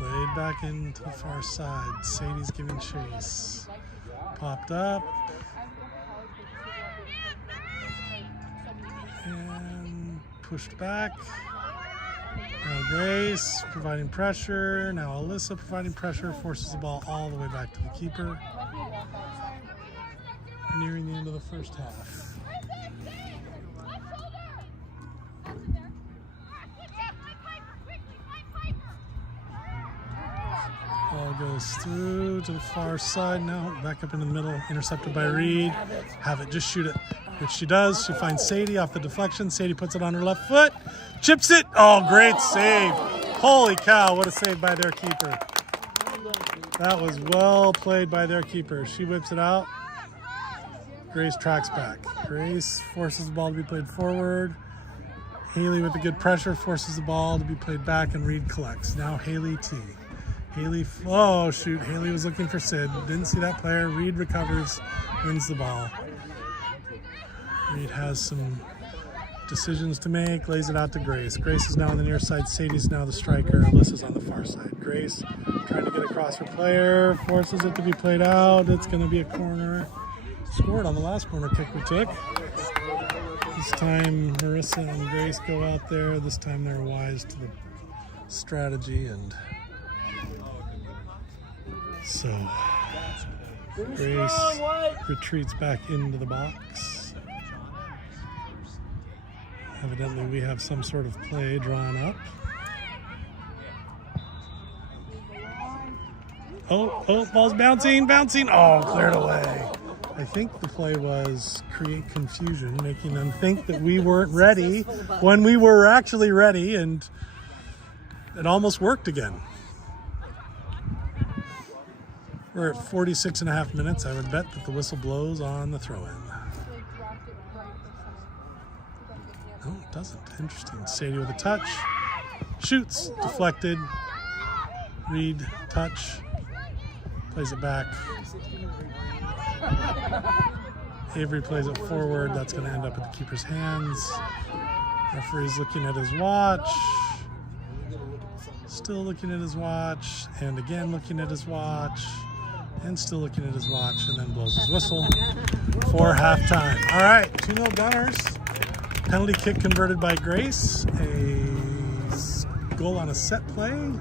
Laid back into the far side. Sadie's giving chase. Popped up. And pushed back. Now Grace providing pressure. Now Alyssa providing pressure, forces the ball all the way back to the keeper. Nearing the end of the first half. Ball goes through to the far side now, back up in the middle, intercepted by Reed. Have it, just shoot it, which she does. She finds Sadie off the deflection. Sadie puts it on her left foot, chips it. Oh, great save. Holy cow, what a save by their keeper. That was well played by their keeper. She whips it out. Grace tracks back. Grace forces the ball to be played forward. Haley with a good pressure forces the ball to be played back, and Reed collects. Now Haley T. Haley, oh shoot, Haley was looking for Sid. Didn't see that player. Reed recovers, wins the ball. Reed has some decisions to make, lays it out to Grace. Grace is now on the near side. Sadie's now the striker. Alyssa's on the far side. Grace trying to get across her player, forces it to be played out. It's going to be a corner. Scored on the last corner kick we took. This time Marissa and Grace go out there. This time they're wise to the strategy, and so Grace retreats back into the box. Evidently we have some sort of play drawn up. Oh, ball's bouncing. Oh, cleared away. I think the play was create confusion, making them think that we weren't ready when we were actually ready, and it almost worked again. We're at 46 and a half minutes. I would bet that the whistle blows on the throw-in. No, it doesn't. Interesting. Sadie with a touch. Shoots. Deflected. Reed, touch. Plays it back. Avery plays it forward. That's going to end up at the keeper's hands. Referee's looking at his watch. Still looking at his watch. And again looking at his watch. And still looking at his watch. And then blows his whistle for halftime. All right, 2-0 Gunners. Penalty kick converted by Grace. A goal on a set play.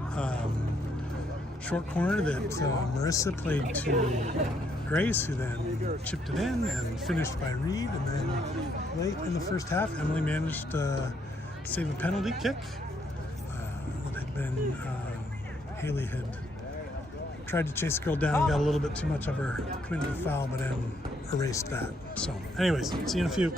Short corner that Marissa played to Grace, who then chipped it in, and finished by Reed. And then late in the first half, Emily managed to save a penalty kick that had been, Haley had tried to chase the girl down, got a little bit too much of her, committed a foul, but then erased that. So anyways, see you in a few.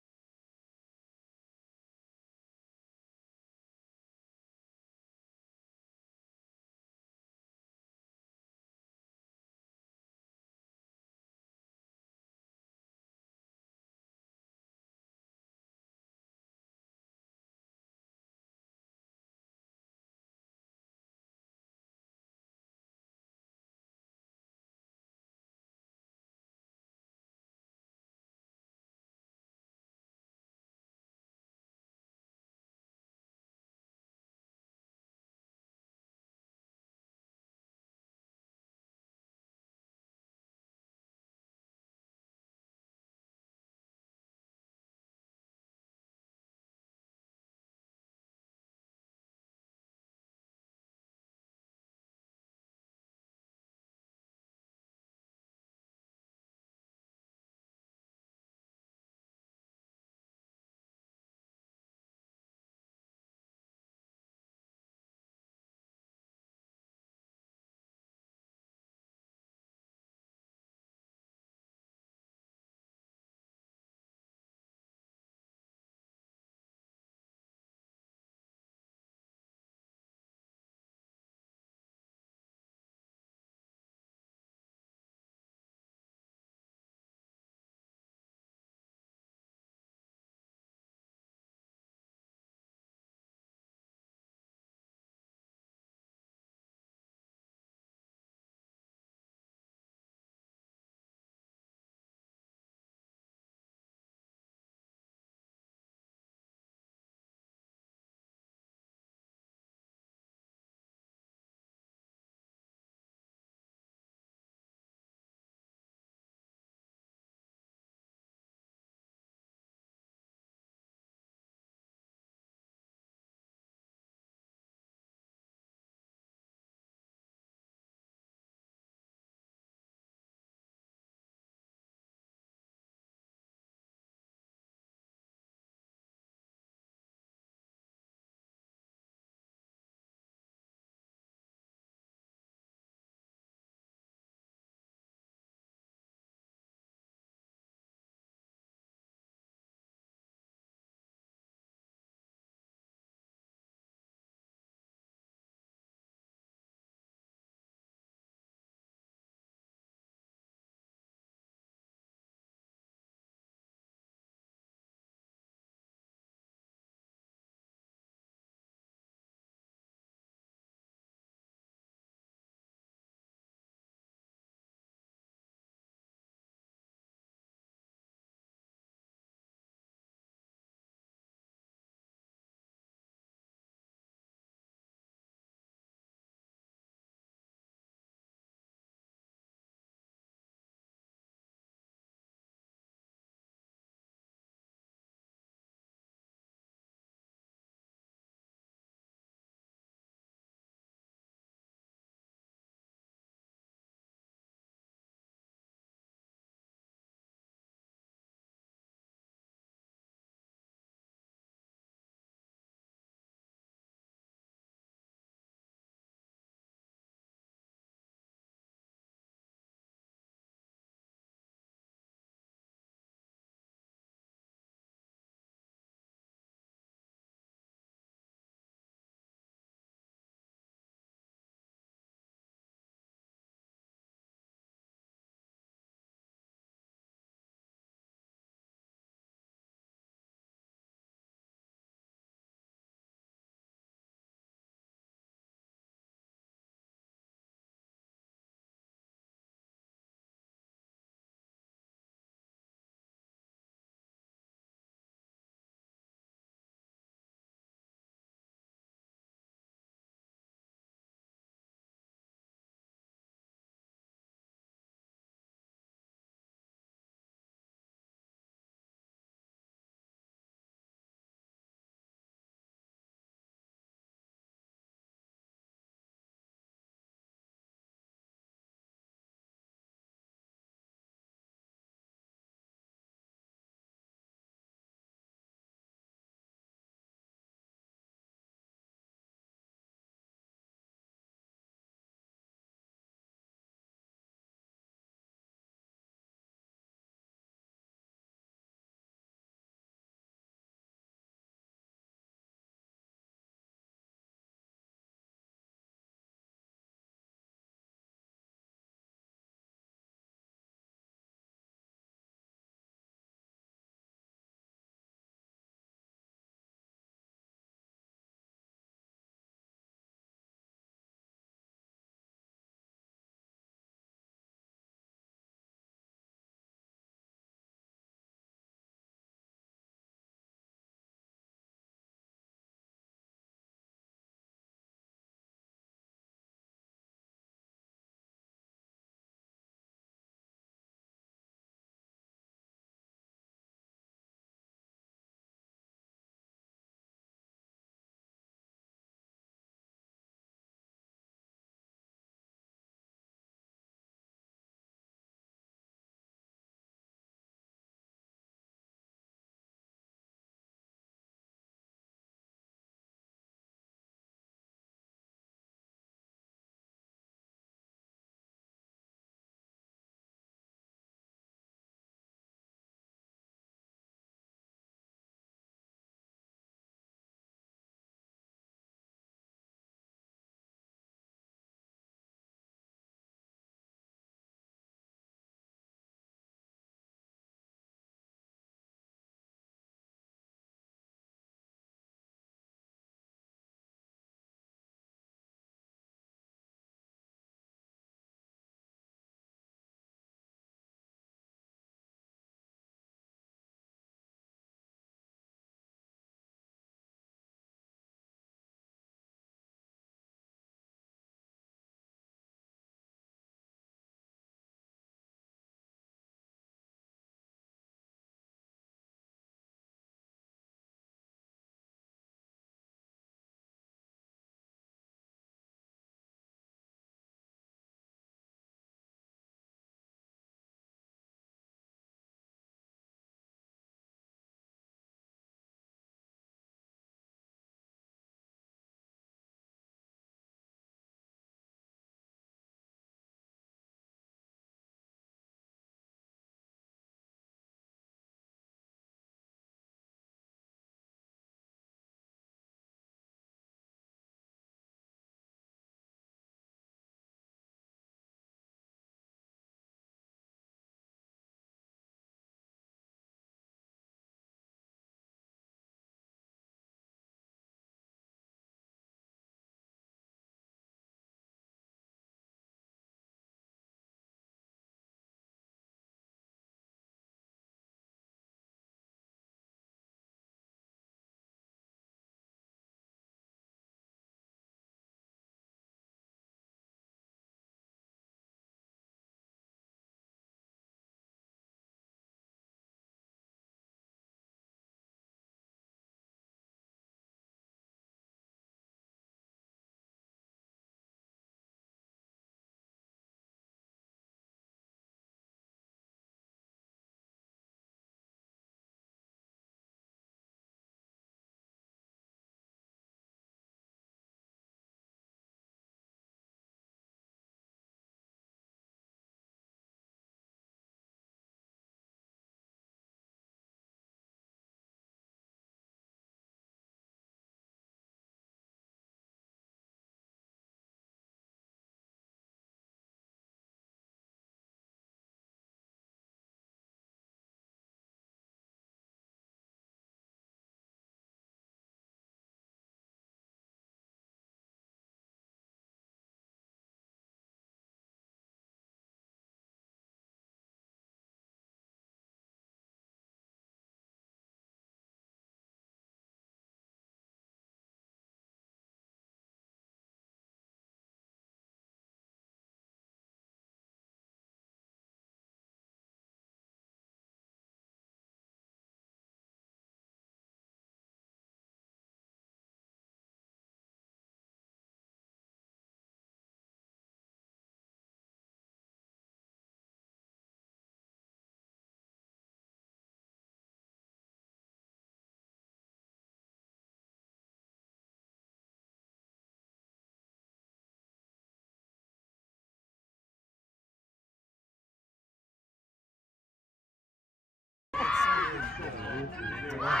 But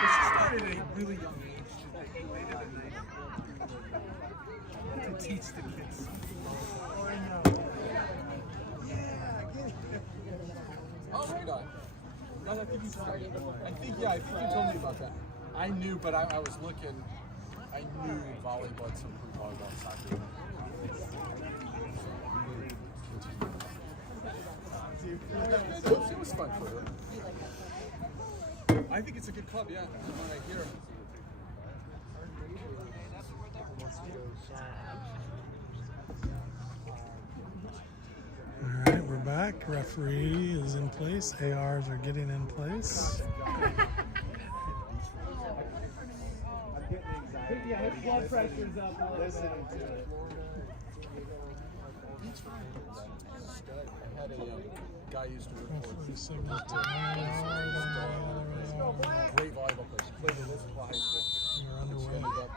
she started at a really young age to teach the kids. Oh, I know. Oh, right on. I think you told me. I think you told me about that. I knew, but I was looking. I knew volleyball had some pre-volleyball soccer. It was fun for her. I think it's a good club, yeah. When I hear All right, we're back. Referee is in place. ARs are getting in place. Yeah, his blood pressure's up. Listening to it. I had a guy used to work Referee for signals to great volleyball player. Played in this high school. We're underway. Ended up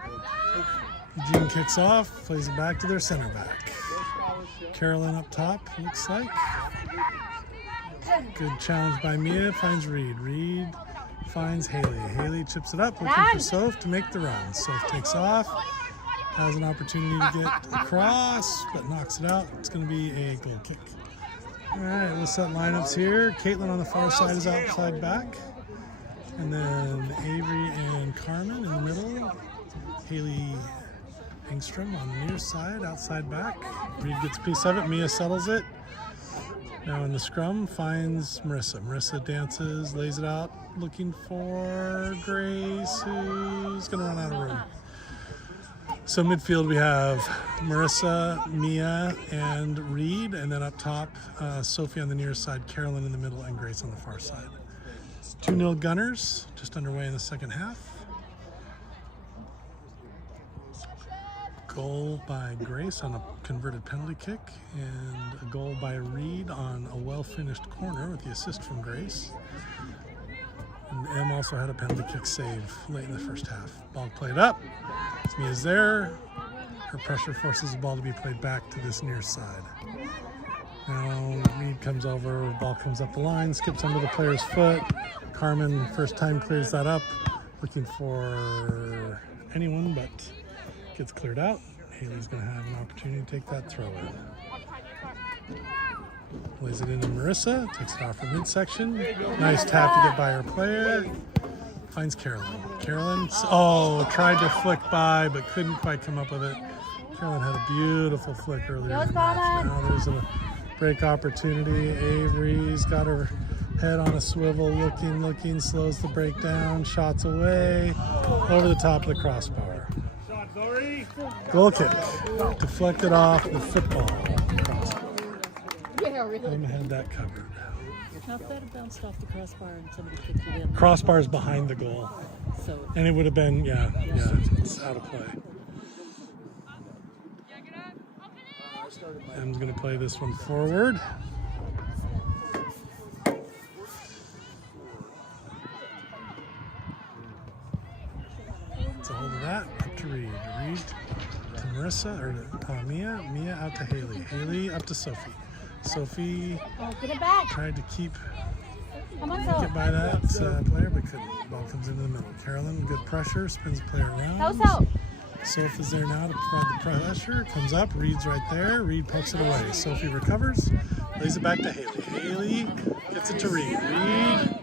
with Eugene kicks off, plays it back to their center back. Carolyn up top, looks like. Good challenge by Mia, finds Reed. Reed finds Haley. Haley chips it up, looking for Soph to make the run. Soph takes off, has an opportunity to get across, but knocks it out. It's going to be a goal kick. All right, we'll set lineups here. Caitlin on the far side is outside back. And then Avery and Carmen in the middle. Haley Engstrom on the near side, outside back. Reed gets a piece of it. Mia settles it. Now in the scrum, finds Marissa. Marissa dances, lays it out, looking for Grace, who's going to run out of room. So midfield we have Marissa, Mia, and Reed, and then up top, Sophie on the near side, Carolyn in the middle, and Grace on the far side. 2-0 Gunners, just underway in the second half. Goal by Grace on a converted penalty kick, and a goal by Reed on a well-finished corner with the assist from Grace. And Em also had a penalty kick save late in the first half. Ball played up. Mia's there. Her pressure forces the ball to be played back to this near side. Now Reed comes over, ball comes up the line, skips under the player's foot. Carmen first time clears that up, looking for anyone, but gets cleared out. Haley's going to have an opportunity to take that throw in. Lays it into Marissa, takes it off her midsection. Nice tap to get by her player. Finds Carolyn. Carolyn, tried to flick by, but couldn't quite come up with it. Carolyn had a beautiful flick earlier in the match. Now there's a break opportunity. Avery's got her head on a swivel, looking, slows the break down, shots away, over the top of the crossbar. Goal kick, deflected off the football crossbar. Yeah, really. Em had that covered. How if that had bounced off the crossbar and somebody kicked it in? Crossbar's behind the goal. So And it would have been, it's out of play. Em's going to play this one forward. It's a hold of that, up to Reed. Reed to Marissa, or Mia. Mia out to Haley. Haley up to Sophie. Sophie Get it back. tried to Come on, get by that player, but couldn't. Ball comes into the middle. Carolyn, good pressure, spins the player around. So. Soph is there now to provide the pressure. Comes up, Reed's right there. Reed pokes it away. Sophie recovers, lays it back to Haley. Haley gets it to Reed. Reed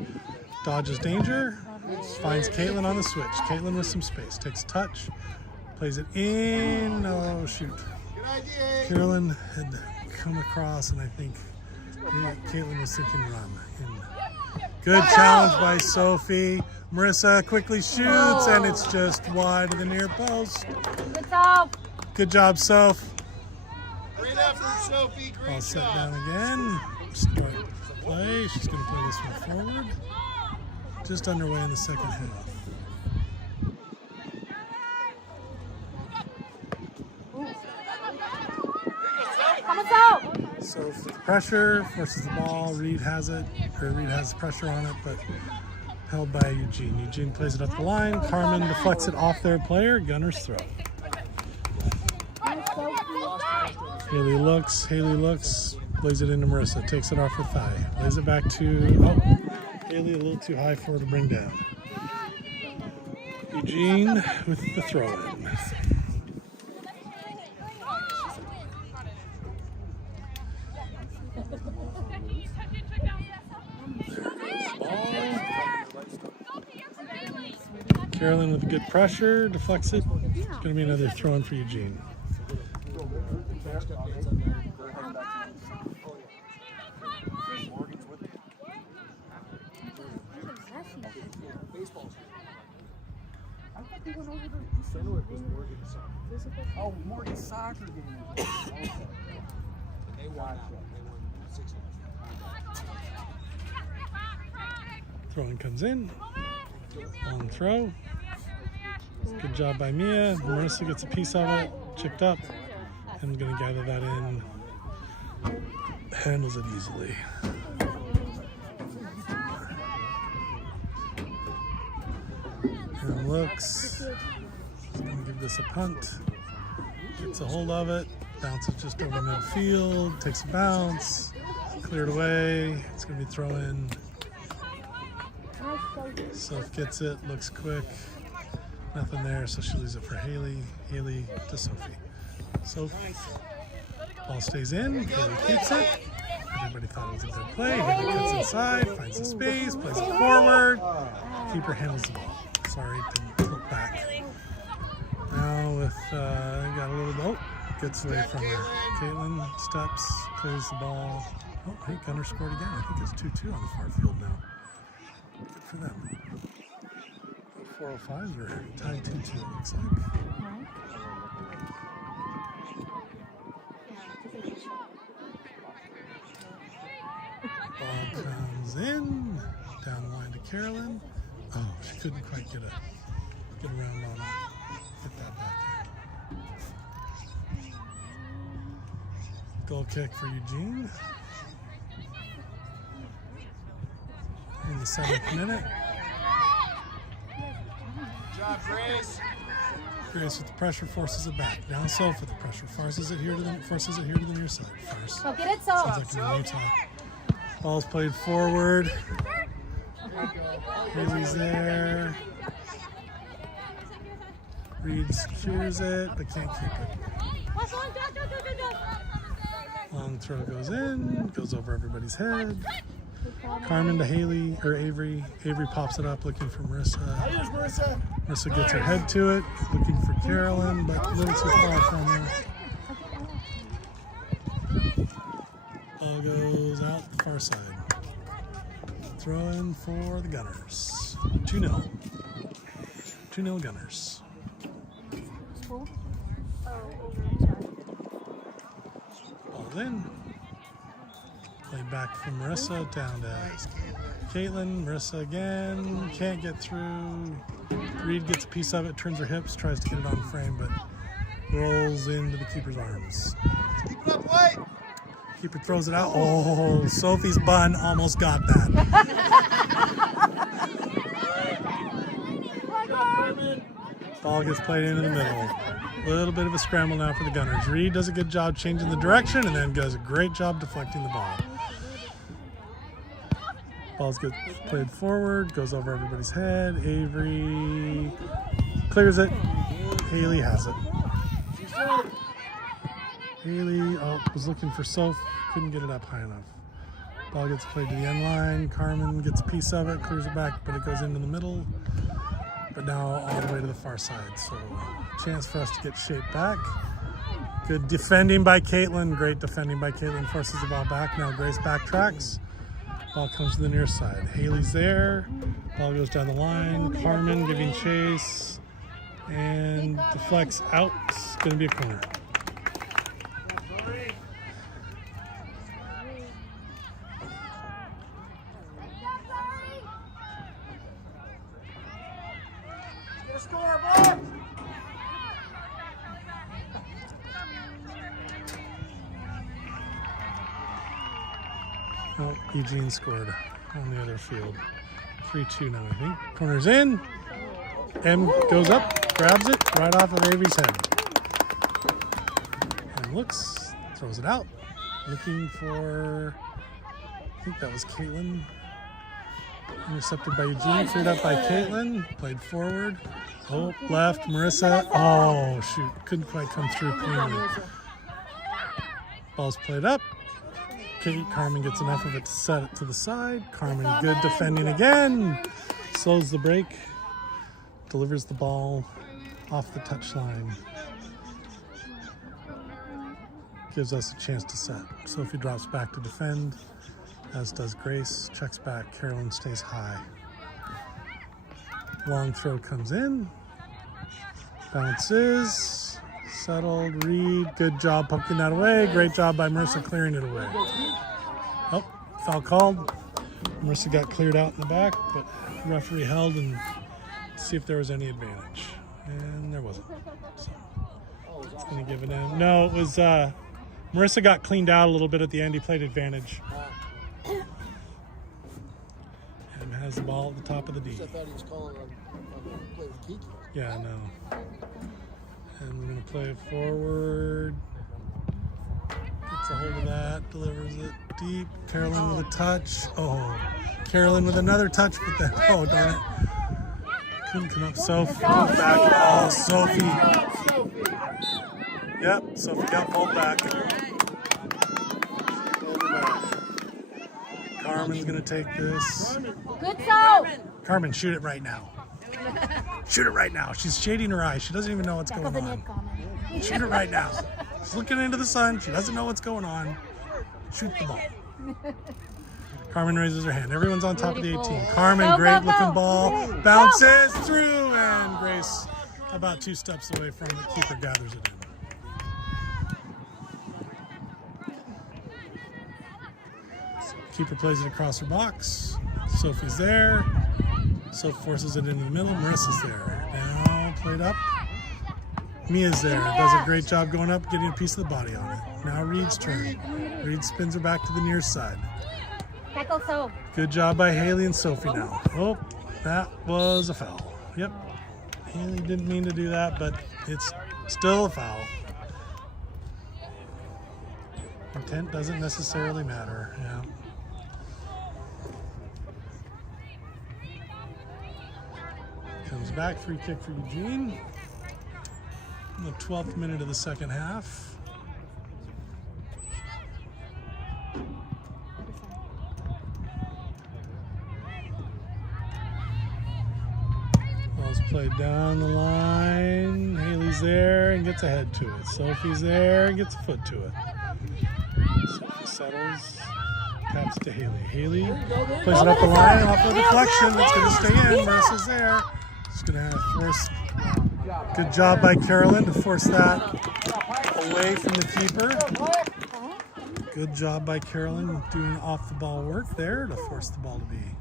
dodges danger, finds Caitlin on the switch. Caitlin with some space, takes a touch, plays it in. Oh, shoot. Carolyn had come across, and I think Caitlin was thinking run. Good challenge by Sophie. Marissa quickly shoots, and it's just wide of the near post. Good job. Good job, Soph. Great effort, Sophie. All Great set job. down again. Start play. She's going to play this one forward. Just underway in the second half. Come on, so. Soph with pressure, forces the ball. Reed has it, or Reed has pressure on it, but held by Eugene. Eugene plays it up the line. Carmen deflects it off their player. Gunners throw. Haley looks, lays it into Marissa, takes it off her thigh, lays it back to, Haley a little too high for her to bring down. Eugene with the throw-in. Carolyn with a good pressure, deflects it. It's going to be another throw-in for Eugene. Oh, Morgan's soccer game. They watched it. They won 6 Throwing comes in. Long throw. Good job by Mia. Marissa gets a piece of it, chipped up, and going to gather that in. Handles it easily. And looks. Going to give this a punt. Gets a hold of it. Bounces just over midfield. Takes a bounce. Cleared away. It's going to be throw in. Soph gets it. Looks quick. Nothing there, so she leaves it for Haley. Haley to Sophie. Sophie. Ball stays in. Haley keeps it. Everybody thought it was a good play. Haley cuts inside. Finds the space. Plays it forward. Keeper handles the ball. Sorry, didn't flip back. Now with, got a little, gets away from her. Caitlin steps, clears the ball. Oh, hey, Gunner scored again. I think it's 2-2 on the far field now. Good for them. 405s are tied 2-2, it looks like. Ball comes in. Down the line to Carolyn. Oh, she couldn't quite get around on it. Get that back in. Goal kick for Eugene. In the 7th minute. Good job, Grace. Grace with the pressure forces it back. Down Soph with the pressure. Forces it here to the near side first. Go get it, Soph. Sounds like in Utah. Ball's played forward. Haley's there. Reed secures it, but can't keep it. Long throw goes in, goes over everybody's head. Carmen to Haley, or Avery. Avery pops it up looking for Marissa. Marissa gets her head to it, looking for Carolyn, but a little too far from her. Ball goes out the far side. Throw in for the Gunners. 2-0. 2-0 Gunners. Ball in. Played back from Marissa down to Caitlin. Marissa again. Can't get through. Reed gets a piece of it, turns her hips, tries to get it on frame, but rolls into the keeper's arms. Keep it up, White. Keeper throws it out. Oh, Sophie's bun almost got that. Ball gets played into the middle. A little bit of a scramble now for the Gunners. Reed does a good job changing the direction and then does a great job deflecting the ball. Balls get played forward, goes over everybody's head. Avery clears it. Haley has it. Haley was looking for Soph, couldn't get it up high enough. Ball gets played to the end line. Carmen gets a piece of it, clears it back, but it goes into the middle. But now all the way to the far side. So chance for us to get shaped back. Good defending by Caitlin. Great defending by Caitlin. Forces the ball back. Now Grace backtracks. Ball comes to the near side. Haley's there. Ball goes down the line. Carmen giving chase. And deflects out. It's going to be a corner. Oh, Eugene scored on the other field. 3-2 now, I think. Corner's in. M goes up, grabs it right off of Avery's head. And looks, throws it out. Looking for, I think that was Caitlin. Intercepted by Eugene, cleared up by Caitlin, played forward. Oh, left, Marissa. Oh, shoot, couldn't quite come through cleanly. Ball's played up. Carmen gets enough of it to set it to the side. Carmen, good defending again. Slows the break. Delivers the ball off the touchline. Gives us a chance to set. Sophie drops back to defend, as does Grace. Checks back. Carolyn stays high. Long throw comes in. Bounces. Settled. Reed. Good job poking that away. Great job by Marissa clearing it away. Oh, foul called. Marissa got cleared out in the back, but the referee held and see if there was any advantage. And there wasn't. So it's going to give it in. No, it was Marissa got cleaned out a little bit at the end. He played advantage. And has the ball at the top of the D. I thought he was calling on play with Kiki. Yeah, I know. And we're going to play it forward. Gets a hold of that, delivers it deep. Carolyn with a touch. Oh, Carolyn with another touch, but then, oh, darn it. Couldn't come up. Sophie comes back. Oh, Sophie. Yep, Sophie got pulled back. Pulled her back. Carmen's going to take this. Good so. Carmen, shoot it right now. Shoot it right now. She's shading her eyes. She doesn't even know what's going on. Shoot it right now. She's looking into the sun. She doesn't know what's going on. Shoot the ball. Carmen raises her hand. Everyone's on top of the 18. Carmen, great looking ball. Bounces through, and Grace about 2 steps away from the keeper gathers it in. Keeper plays it across her box. Sophie's there. Sophie forces it into the middle. Marissa's there. Now played up. Mia's there. Does a great job going up, getting a piece of the body on it. Now Reed's turn. Reed spins her back to the near side. Good job by Haley and Sophie now. Oh, that was a foul. Yep. Haley didn't mean to do that, but it's still a foul. Intent doesn't necessarily matter. Yeah. Comes back, free kick for Eugene. In the 12th minute of the second half. Ball's played down the line. Haley's there and gets a head to it. Sophie's there and gets a foot to it. Sophie settles. Taps to Haley. Haley plays it up the line off the deflection. It's going to stay in. Marissa's there. She's going to have to force. Good job by Carolyn to force that away from the keeper. Good job by Carolyn doing off-the-ball work there to force the ball to be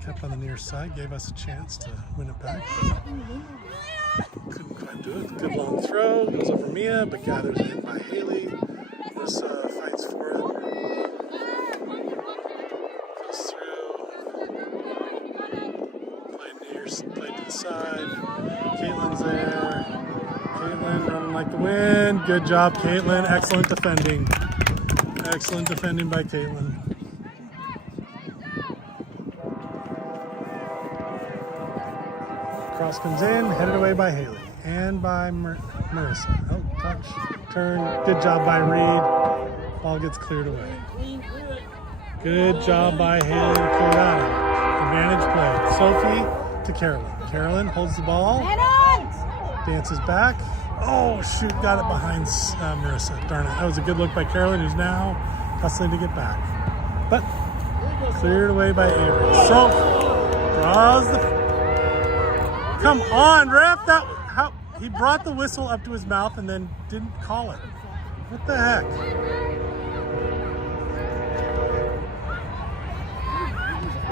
kept on the near side. Gave us a chance to win it back. Couldn't quite do it. Good long throw. Goes over Mia, but gathers it in by Haley. Marissa fights for it. Goes through. Played to the side. Caitlin's there. Caitlin running like the wind. Good job, Caitlin. Excellent defending. Excellent defending by Caitlin. Cross comes in, headed away by Haley and by Marissa. Oh, touch, turn. Good job by Reed. Ball gets cleared away. Good job by Haley to clear that out. Advantage play. Sophie to Carolyn. Carolyn holds the ball. Dances back. Oh, shoot, got it behind Marissa. Darn it. That was a good look by Carolyn, who's now hustling to get back. But cleared away by Avery. So, draws the... Come on, ref. He brought the whistle up to his mouth and then didn't call it. What the heck?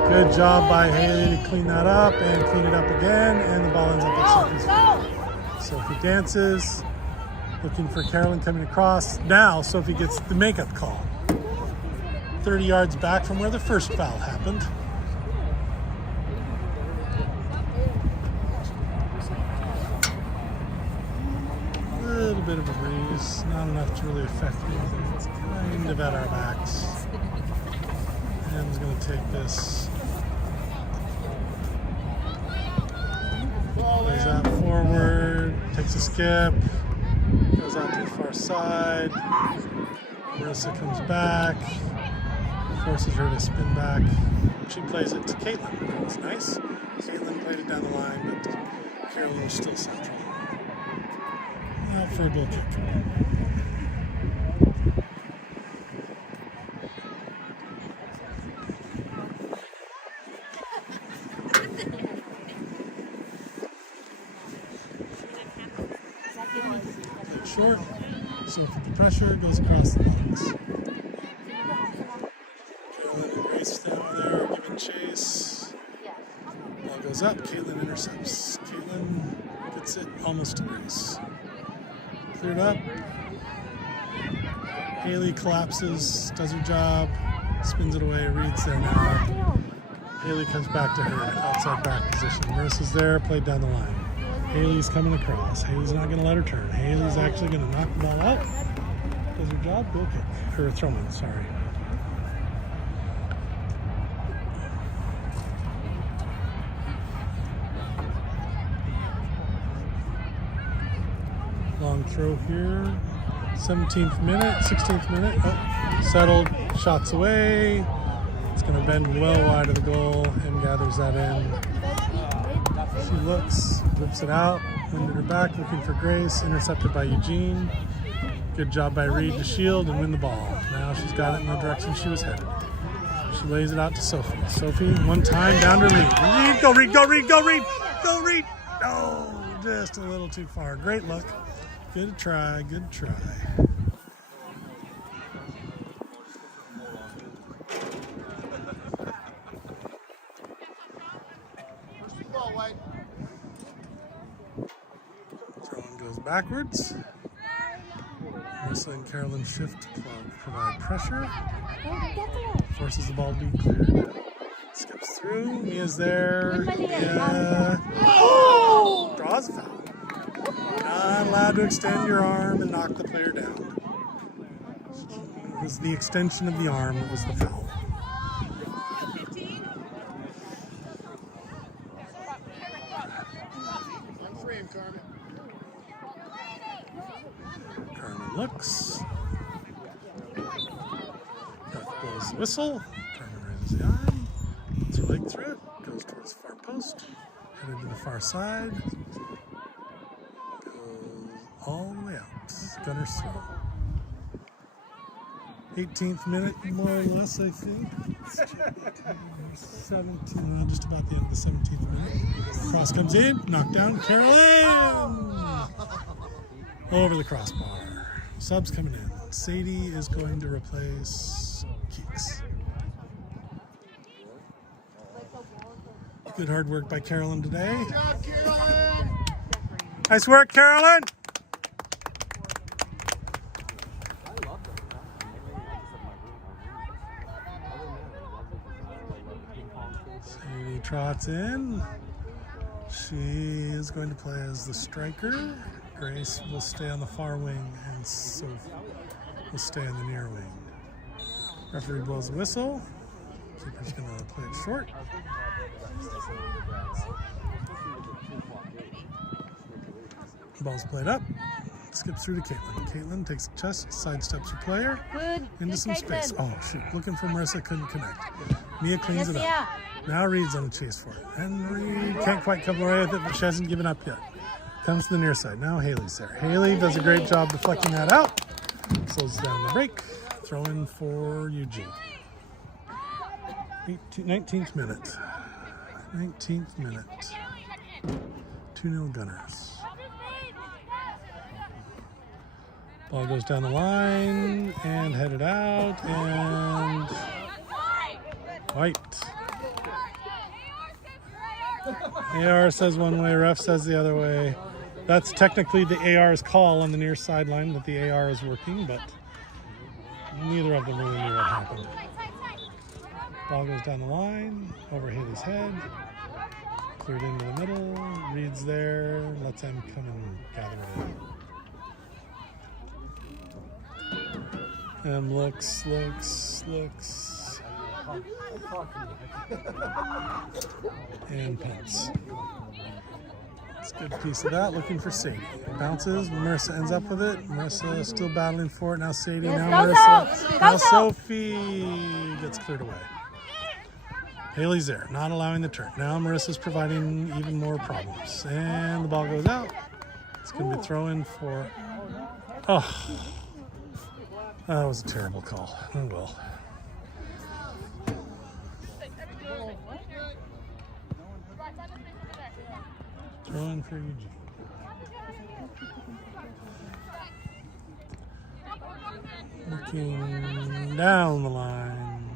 Good job by Haley to clean that up and clean it up again, and the ball ends up at Sophie's feet. Sophie dances, looking for Carolyn coming across. Now Sophie gets the makeup call. 30 yards back from where the first foul happened. A little bit of a breeze, not enough to really affect anything. It's kind of at our backs. And is going to take this Goes out forward, takes a skip, goes out to the far side. Marissa comes back, forces her to spin back. She plays it to Caitlin. That was nice. Caitlin played it down the line, but Carolyn was still central. Out for a goal kick. Short, so for the pressure, goes across the box. Carolyn and Grace down there giving chase. Ball goes up, Caitlin intercepts. Caitlin gets it almost to Grace. Cleared up. Haley collapses, does her job, spins it away, Reed's there now. Haley comes back to her outside back position. Marissa's there, played down the line. Haley's coming across. Haley's not going to let her turn. Haley's actually going to knock the ball out. Does her job, goal kick. Or throw in, sorry. Long throw here. 17th minute, 16th minute. Oh, settled, shots away. It's going to bend well wide of the goal and gathers that in. She looks, whips it out, winded her back, looking for Grace, intercepted by Eugene. Good job by Reed to shield and win the ball. Now she's got it in the direction she was headed. She lays it out to Sophie. Sophie, one time, down to Reed. Reed, go Reed, go Reed, go Reed, go Reed! Oh, just a little too far. Great look. Good try, good try. Throwing goes backwards. Marissa and Carolyn shift to provide pressure. Forces the ball to be cleared. Skips through. Mia's there. Mia. Oh! Draws a foul. Not allowed to extend your arm and knock the player down. It was the extension of the arm that was the foul. Carmen looks. Ref blows the whistle. Carmen raises the arm. Puts her leg through it. Goes towards the far post. Headed to the far side. All the way out. Gunner's throw. 18th minute, more or less, I think. 17, just about the end of the 17th minute. Cross comes in, knocked down, Carolyn! Over the crossbar. Subs coming in. Sadie is going to replace Keeks. Good hard work by Carolyn today. Good job, Carolyn! Nice work, Carolyn! Sadie trots in. She is going to play as the striker. Grace will stay on the far wing and Sophie will stay on the near wing. Referee blows the whistle. Keeper's going to play it short. Ball's played up. Skips through to Caitlin. Caitlin takes a chest, sidesteps her player into some space. Oh, shoot. Looking for Marissa, couldn't connect. Mia cleans it up. Now Reed's on the chase for it. And Reed can't quite come away with it, but she hasn't given up yet. Comes to the near side. Now Haley's there. Haley does a great job deflecting that out. Slows down the break. Throw in for Eugene. 19th minute. 19th minute. 2-0 Gunners. Ball goes down the line and headed out and white. AR says one way, ref says the other way. That's technically the AR's call on the near sideline that the AR is working, but neither of them really knew what happened. Ball goes down the line, over Haley's head, cleared into the middle, Reed's there, lets them come and gather it. And looks. And punts. Good piece of that, looking for Sadie. Bounces, Marissa ends up with it. Marissa still battling for it. Now Sadie, Yes, now go, Marissa. Soph. Now Go, Soph. Sophie gets cleared away. Haley's there, not allowing the turn. Now Marissa's providing even more problems. And the ball goes out. It's going to be throw-in for... Oh, that was a terrible call. Oh well. Throw-in for Eugene. Looking down the line.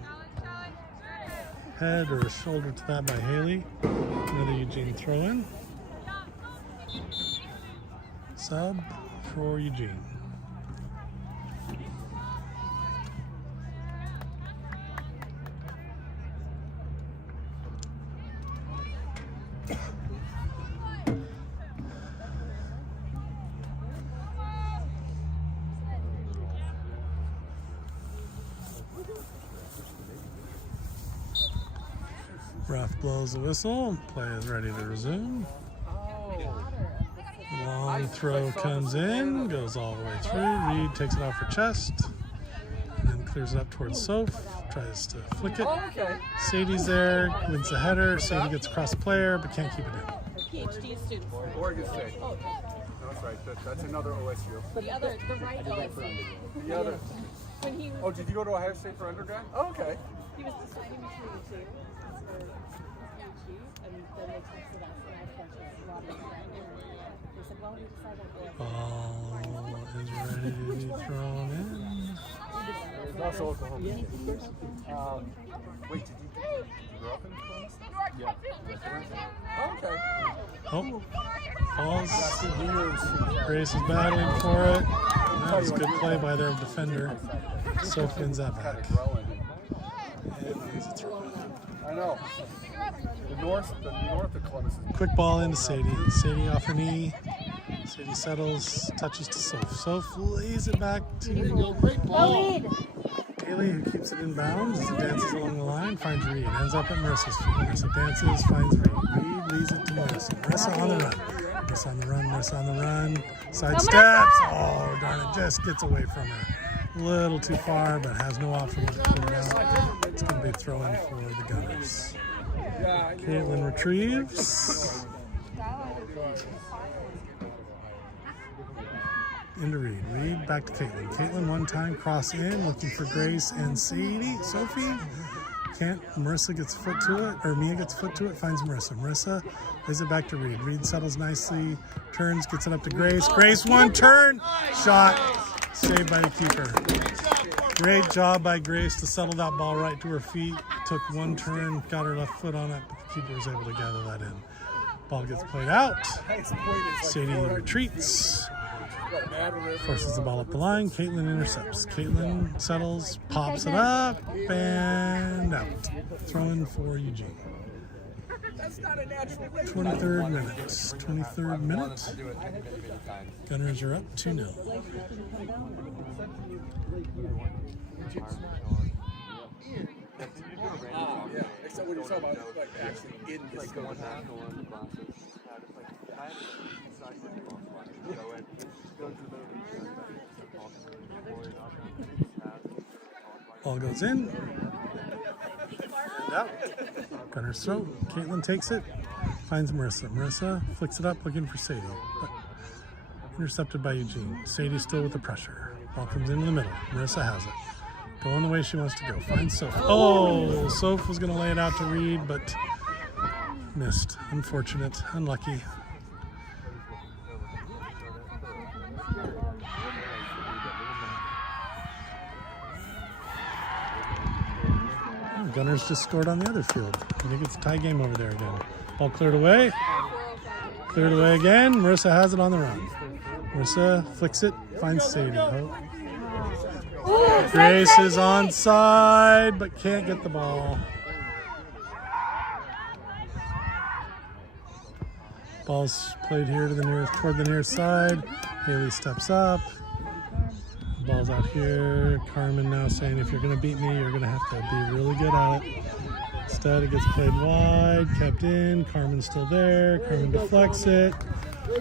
Head or shoulder to that by Haley. Another Eugene throw-in. Sub for Eugene. Ref blows the whistle. Play is ready to resume. Long throw comes in, goes all the way through. Reed takes it off her chest and clears it up towards Soph. Tries to flick it. Sadie's there, wins the header. Sadie gets across the player, but can't keep it in. PhD students. Oregon State. No, that's right. That's another OSU. The right OSU. The other. When he was, Oh, did you go to Ohio State for undergrad? Oh, okay. he was deciding between the two for PhD, and then they texted us, and I had questions about it. They said, well, we decided on Ball is ready to be thrown in. It's also Oklahoma State. Wait, did you grow up in Columbus? Yeah. Okay. Oh, falls. Grace is battling for it. That was a good play by their defender. Soph wins that back. And he's a throw. I know. The north of Columbus. Quick ball into Sadie. Sadie off her knee. Sadie settles, touches to Soph. Soph lays it back to Haley, who keeps it in bounds as it dances along the line. Finds Reed. Ends up at Marissa's feet. Marissa dances, finds Reed. Reed leads it to Marissa. Marissa on the run. Marissa on the run. Marissa on the run. Side steps. Oh, darn it. Just gets away from her. A little too far, but has no option to clear it out. It's going to be a throw-in for the Gunners. Caitlin retrieves. Into Reed. Reed back to Caitlin. Caitlin one time cross in, looking for Grace and Sadie. Sophie can't. Marissa gets foot to it, or Mia gets foot to it, finds Marissa. Marissa lays it back to Reed. Reed settles nicely, turns, gets it up to Grace. Grace one turn, shot, saved by the keeper. Great job by Grace to settle that ball right to her feet. Took one turn, got her left foot on it, but the keeper was able to gather that in. Ball gets played out. Sadie retreats. Forces the ball up the line. Caitlin intercepts. Caitlin settles, pops it up, and out. Throw-in for Eugene. 23rd minute. 23rd minute. Gunners are up 2-0. Yeah, except when you're talking about like actually in this going on. Ball goes in. And out. Gunners throw. Caitlin takes it. Finds Marissa. Marissa flicks it up looking for Sadie. But intercepted by Eugene. Sadie still with the pressure. Ball comes into the middle. Marissa has it. Going the way she wants to go. Finds Soph. Oh, Soph was going to lay it out to Reed, but missed. Unfortunate. Unlucky. Gunners just scored on the other field. I think it's a tie game over there again. Ball cleared away. Cleared away again. Marissa has it on the run. Marissa flicks it, finds Sadie. Grace is onside, but can't get the ball. Ball's played here to the nearest, toward the near side. Haley steps up. Ball's out here. Carmen now saying, if you're going to beat me, you're going to have to be really good at it. Instead, it gets played wide, kept in. Carmen's still there. Carmen deflects it,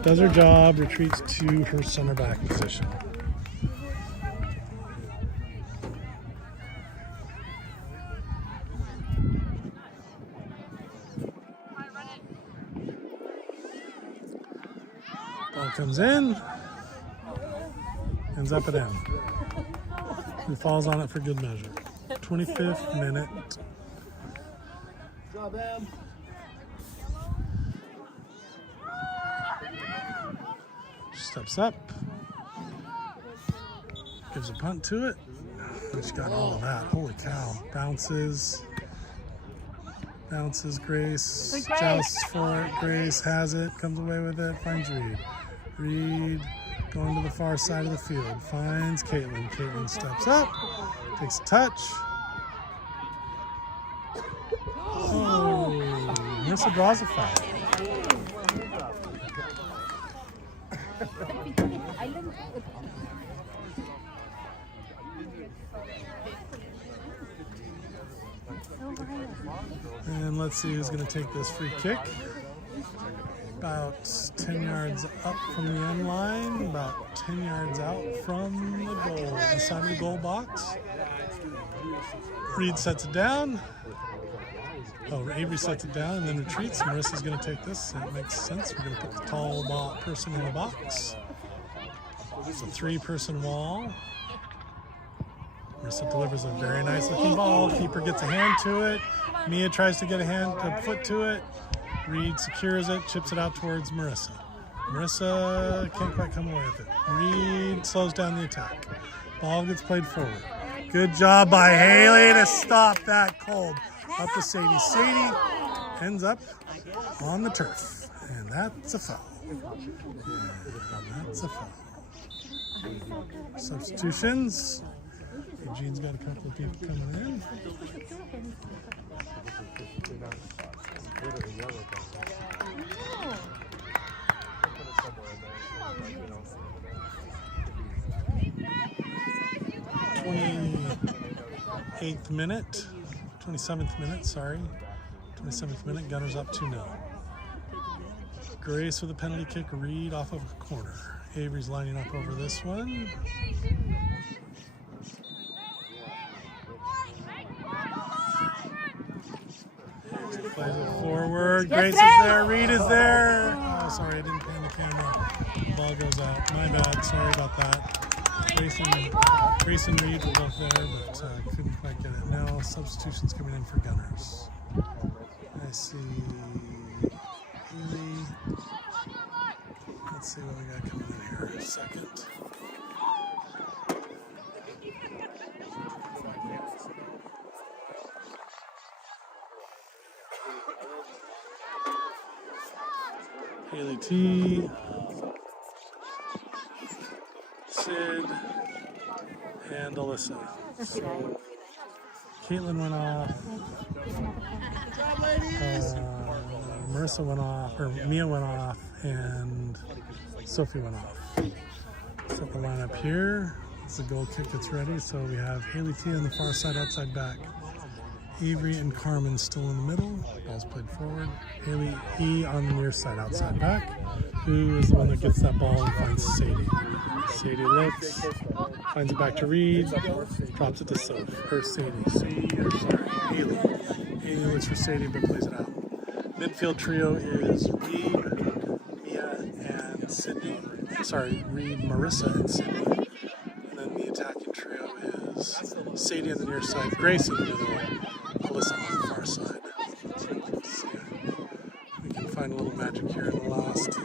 does her job, retreats to her center back position. Ball comes in, ends up at M. Who falls on it for good measure. 25th minute. Job, Em. Steps up. Gives a punt to it. She's got all of that. Holy cow. Bounces. Bounces. Grace jousts for it. Grace has it. Comes away with it. Finds Reed. Reed going to the far side of the field. Finds Caitlin. Caitlin steps up. Takes a touch. Oh, Marissa draws a foul. And let's see who's going to take this free kick. About 10 yards up from the end line, about 10 yards out from the goal, the side of the goal box. Reed sets it down. Oh, Avery sets it down and then retreats. Marissa's going to take this. That makes sense. We're going to put the tall person in the box. It's a 3-person wall. Marissa delivers a very nice looking ball. Keeper gets a hand to it. Mia tries to get a foot to it. Reed secures it, chips it out towards Marissa. Marissa can't quite come away with it. Reed slows down the attack. Ball gets played forward. Good job by Haley to stop that cold. Up to Sadie. Sadie ends up on the turf. And that's a foul. And that's a foul. Substitutions. Eugene's got a couple of people coming in. 28th minute, 27th minute, sorry. 27th minute, Gunners up 2-0. Grace with a penalty kick, Reed off of a corner. Avery's lining up over this one. Plays it forward. Grace is there. Reed is there. Oh, sorry, I didn't pan the camera. The ball goes out. My bad. Sorry about that. Grace and Reed were both there, but couldn't quite get it. Now substitutions coming in for Gunners. I see Haley. Let's see what we got coming in here. A second. Haley T, Sid, and Alyssa. So Caitlin went off, Marissa went off, or Mia went off, and Sophie went off. Set the lineup here. It's the goal kick that's ready. So we have Haley T on the far side, outside back. Avery and Carmen still in the middle. Ball's played forward. Haley E on the near side, outside back. Who is the one that gets that ball and finds Sadie? Sadie looks, finds it back to Reed, drops it to Sadie. Haley. Haley looks for Sadie but plays it out. Midfield trio is Reed, Mia, and Sydney. Sorry, Reed, Marissa, and Sydney. And then the attacking trio is Sadie on the near side, Grace in the middle, Alyssa on the far side. So let's see if we can find a little magic here in the last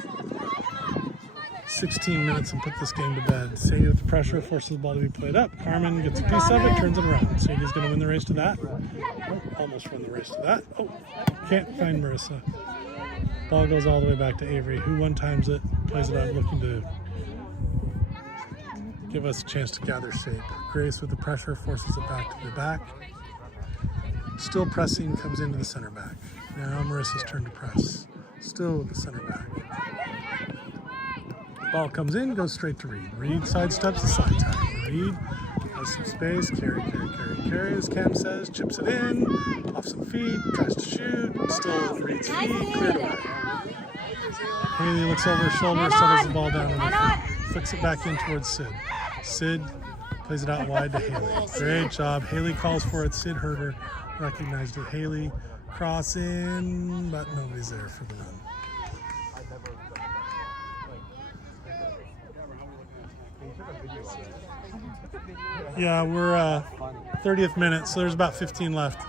16 minutes and put this game to bed. Sadie with the pressure forces the ball to be played up. Carmen gets a piece of it, turns it around. Sadie's going to win the race to that. Oh, almost won the race to that. Oh, can't find Marissa. Ball goes all the way back to Avery, who one-times it, plays it out, looking to give us a chance to gather shape. Grace with the pressure forces it back to the back. Still pressing, comes into the center back. Now Marissa's turn to press. Still with the center back. Ball comes in, goes straight to Reed. Reed sidesteps the side tackle. Reed Has some space. Carry, as Cam says. Chips it in. Off some feet. Tries to shoot. Still reads feet. Cleared away. Haley looks over her shoulder, settles the ball down, and flicks it back in towards Sid. Sid plays it out wide to Haley. Great job. Haley calls for it. Sid heard her. Recognized it. Haley cross in, but nobody's there for the run. Yeah, we're 30th minute, so there's about 15 left.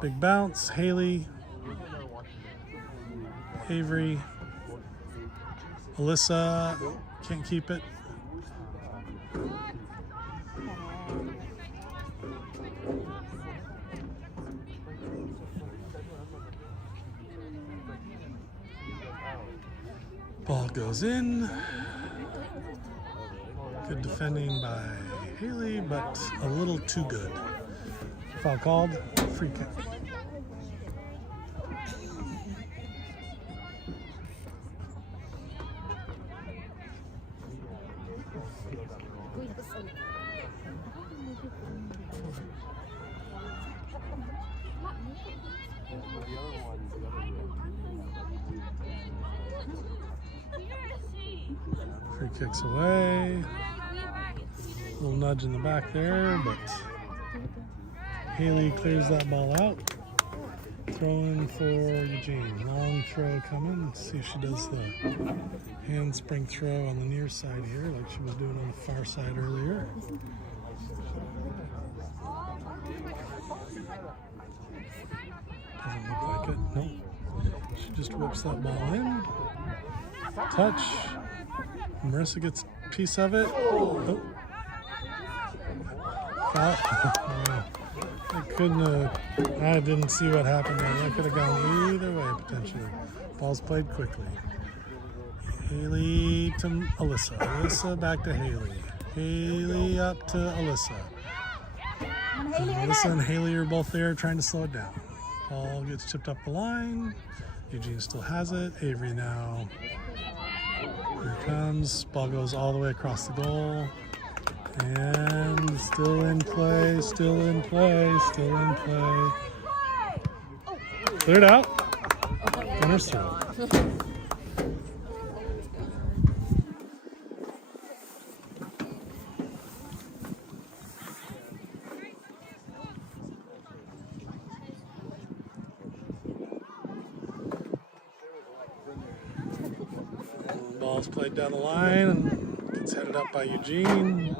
Big bounce, Haley, Avery, Alyssa, can't keep it. Ball goes in. Good defending by Haley, but a little too good. Foul called, free kick. Free kicks away. A little nudge in the back there, but Haley clears that ball out. Throwing for Eugene. Long throw coming. Let's see if she does the handspring throw on the near side here, like she was doing on the far side earlier. Doesn't look like it. Nope. She just whips that ball in. Touch. Marissa gets a piece of it. Oh. I couldn't have, I didn't see what happened there. That could have gone either way potentially. Ball's played quickly. Haley to Alyssa. Alyssa back to Haley. Haley up to Alyssa. Alyssa and Haley are both there trying to slow it down. Ball gets chipped up the line. Eugene still has it. Avery now. Here it comes. Ball goes all the way across the goal. And still in play, still in play, still in play. Cleared out. Winner's throw. Ball's played down the line and gets headed up by Eugene.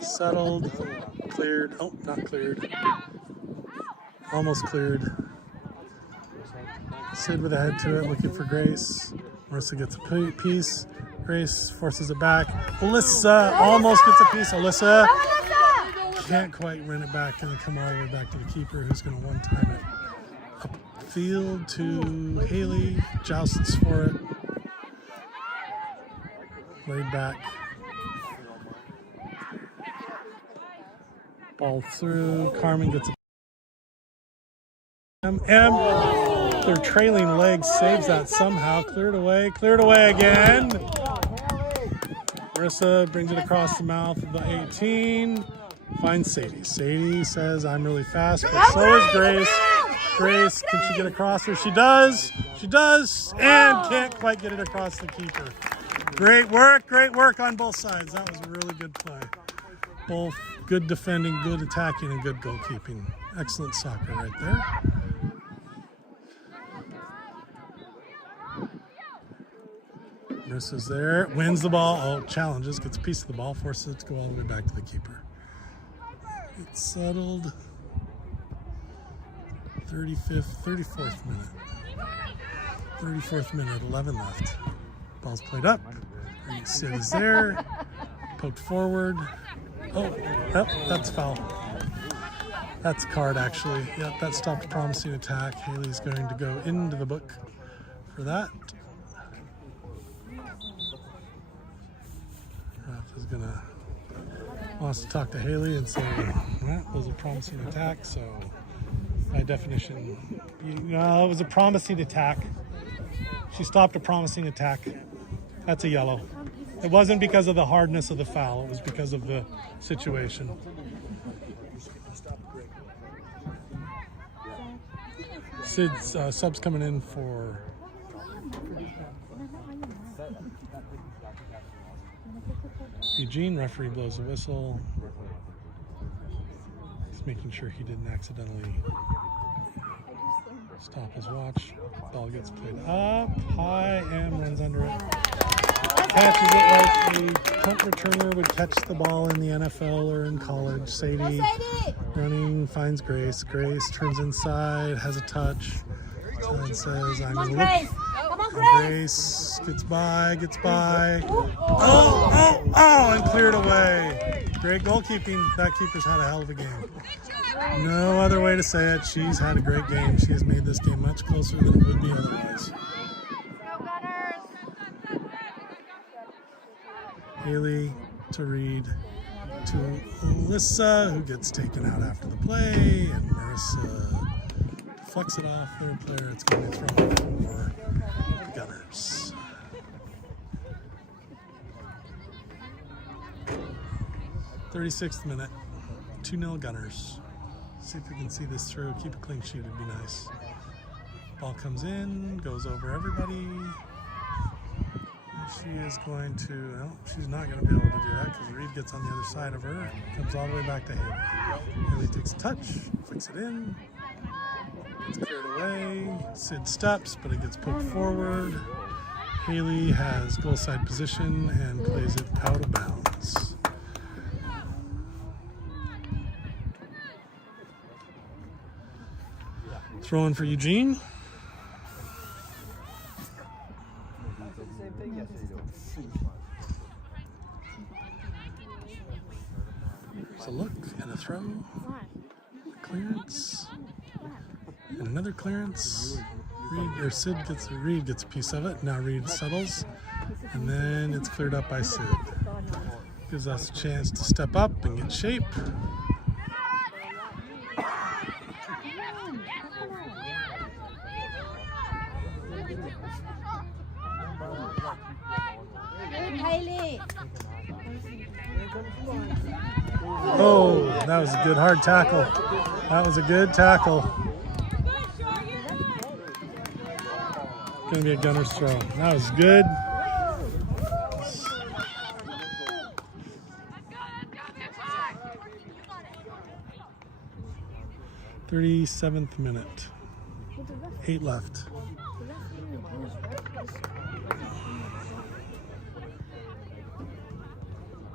Settled, cleared. Oh, not cleared. Almost cleared. Sid with a head to it, looking for Grace. Marissa gets a piece. Grace forces it back. Alyssa almost gets a piece. Alyssa can't quite run it back. Gonna come all the way back to the keeper, who's gonna one-time it upfield to Haley. Jousts for it. Laid back. Ball through. Carmen gets a and their trailing leg saves that somehow. Cleared away again. Marissa brings it across the mouth of the 18. Finds Sadie. Sadie says, I'm really fast, but so is Grace. Grace, can she get across her? She does. She does. And can't quite get it across the keeper. Great work on both sides. That was a really good play. Both good defending, good attacking, and good goalkeeping. Excellent soccer right there. Marissa's there, wins the ball. Oh, challenges, gets a piece of the ball, forces it to go all the way back to the keeper. It's settled. 34th minute. 34th minute, 11 left. Ball's played up. Sid is there. Poked forward. Oh, yep, that's foul. That's card, actually. Yep, that stopped a promising attack. Haley's going to go into the book for that. Ref is wants to talk to Haley and say that was a promising attack. So, by definition, it was a promising attack. She stopped a promising attack. That's a yellow. It wasn't because of the hardness of the foul. It was because of the situation. Sid's sub's coming in for Eugene. Referee blows a whistle. He's making sure he didn't accidentally stop his watch. Ball gets played up high and runs under it. Catches it like a punt returner would catch the ball in the NFL or in college. Sadie running, finds Grace. Grace turns inside, has a touch. And says, I'm going to look. Grace gets by. And cleared away. Great goalkeeping. That keeper's had a hell of a game. No other way to say it. She's had a great game. She has made this game much closer than it would be otherwise. Haley to Reed to Alyssa, who gets taken out after the play, and Marissa deflects it off their player. It's going to be thrown for the Gunners. '36th minute, 2-0 Gunners. See if we can see this through. Keep a clean sheet, it'd be nice. Ball comes in, goes over everybody. She is going to, well, she's not going to be able to do that because Reed gets on the other side of her. Comes all the way back to Haley. Haley takes a touch, flicks it in. It's cleared away. Sid steps, but it gets poked forward. Haley has goal side position and plays it out of bounds. Throw in for Eugene. It's a look and a throw. A clearance. And another clearance. Reed gets a piece of it. Now Reed settles. And then it's cleared up by Sid. Gives us a chance to step up and get shape. Oh, that was a good hard tackle. That was a good tackle. Gonna be a Gunner's throw. That was good. '37th minute. 8 left.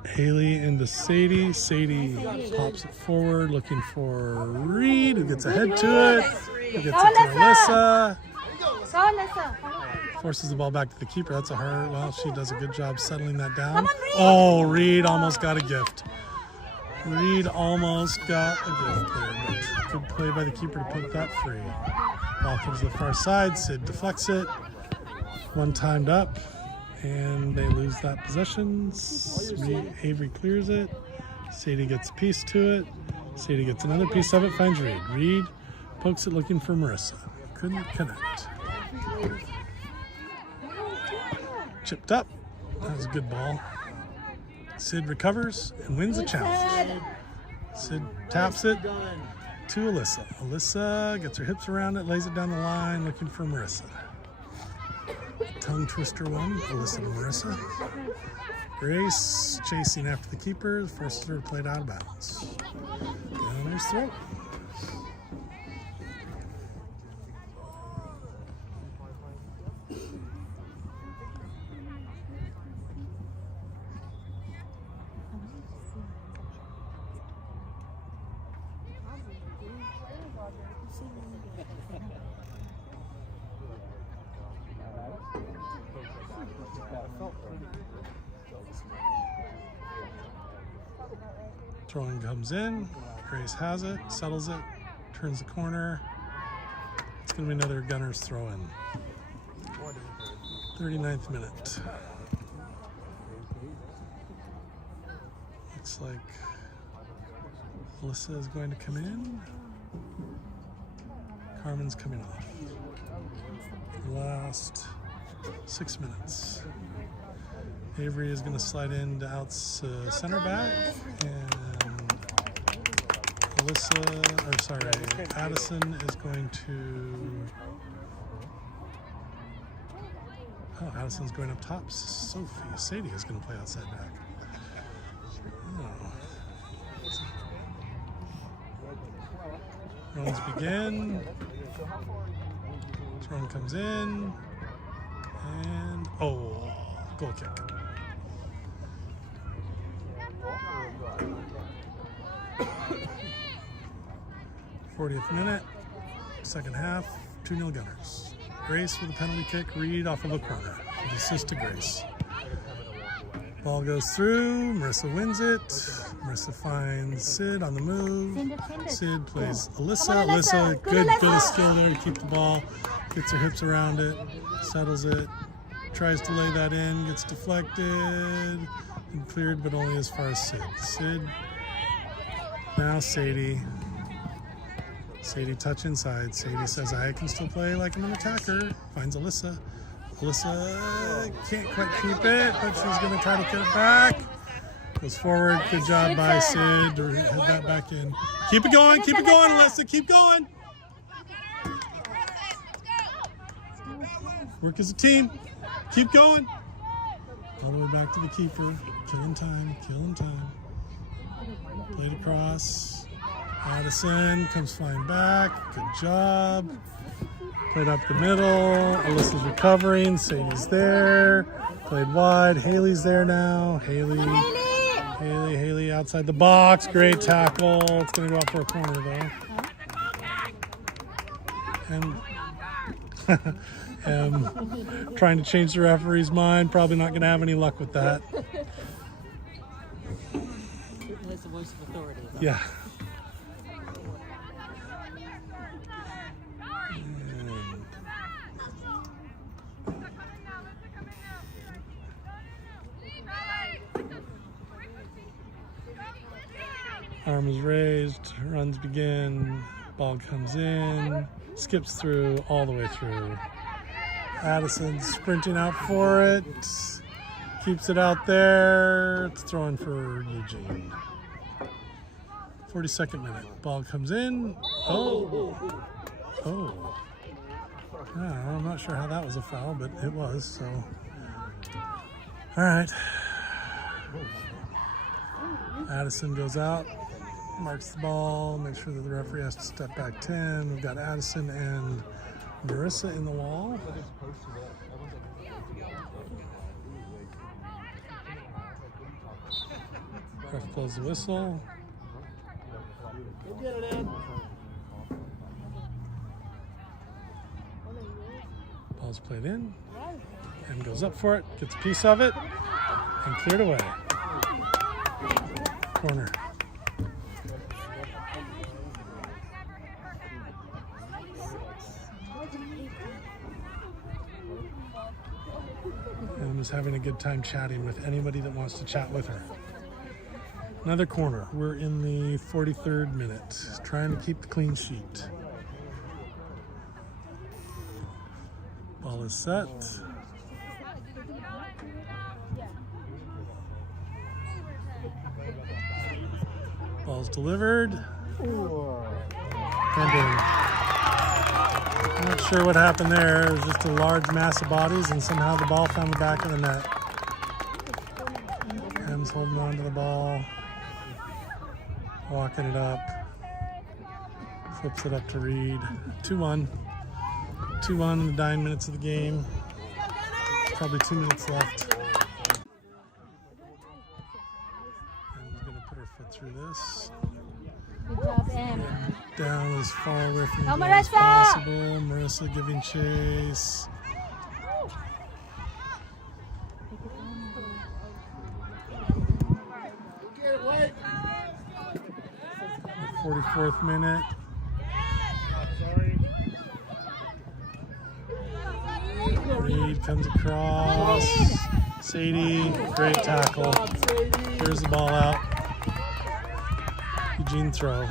Haley into Sadie. Sadie pops it forward, looking for Reed, who gets ahead to it. Who gets it to Alyssa. Forces the ball back to the keeper. That's a hard. Well, she does a good job settling that down. Oh, Reed almost got a gift. Reed almost got a gift there, but good play by the keeper to put that free. Ball comes to the far side. Sid deflects it. One timed up. And they lose that possession. Avery clears it. Sadie gets a piece to it. Sadie gets another piece of it, finds Reed. Reed pokes it looking for Marissa. Couldn't connect. Chipped up. That was a good ball. Sid recovers and wins the challenge. Sid taps it to Alyssa. Alyssa gets her hips around it, lays it down the line, looking for Marissa. Tongue twister one, Alyssa to Marissa. Grace chasing after the keeper, forces her to play it out of bounds. Gunner's throw. Throwing comes in. Grace has it, settles it, turns the corner. It's going to be another Gunner's throw in. 39th minute. Looks like Alyssa is going to come in. Carmen's coming off. The last 6 minutes. Avery is going to slide in to out center back, and Addison is going to. Oh, Addison's going up top. Sadie is going to play outside back. Oh. Runs begin. Run comes in. And, oh, goal kick. 40th minute, second half, 2-0 Gunners. Grace with a penalty kick, Reed off of a corner. With assist to Grace. Ball goes through, Marissa wins it. Marissa finds Sid on the move. Sid plays Alyssa. Alyssa, good bit of skill there to keep the ball. Gets her hips around it, settles it. Tries to lay that in, gets deflected and cleared, but only as far as Sid. Sid, now Sadie. Sadie touch inside. Sadie says, I can still play like I'm an attacker. Finds Alyssa. Alyssa can't quite keep it, but she's going to try to get it back. Goes forward. Good job by Sid to head that back in. Keep it going, Alyssa. Keep going. Work as a team. Keep going. All the way back to the keeper. Killing time. Played across. Addison comes flying back. Good job. Played up the middle. Alyssa's recovering. Sadie's there. Played wide. Haley's there now. Haley outside the box. Great tackle. It's going to go out for a corner though. And trying to change the referee's mind. Probably not going to have any luck with that. That's the voice of authority. Yeah. Arms raised, runs begin, ball comes in, skips through, all the way through. Addison sprinting out for it, keeps it out there, it's thrown for Eugene. 42nd minute, ball comes in, oh. I'm not sure how that was a foul, but it was, so. All right. Addison goes out. Marks the ball, makes sure that the referee has to step back 10. We've got Addison and Marissa in the wall. Ref blows the whistle. Ball's played in and goes up for it, gets a piece of it and cleared away. Corner. And was having a good time chatting with anybody that wants to chat with her. Another corner. We're in the 43rd minute, trying to keep the clean sheet. Ball is set. Ball's delivered. And in. I'm not sure what happened there. It was just a large mass of bodies, and somehow the ball found the back of the net. Ham's holding on to the ball, walking it up, flips it up to Reed. 2-1. 2-1 in the dying minutes of the game. Probably 2 minutes left. Em's going to put her foot through this. Good job, Em. Down as far away from the Go, goal as Marissa! possible. Marissa giving chase. 44th minute. Reed comes across. Sadie, great tackle. Clears the ball out. Eugene throw.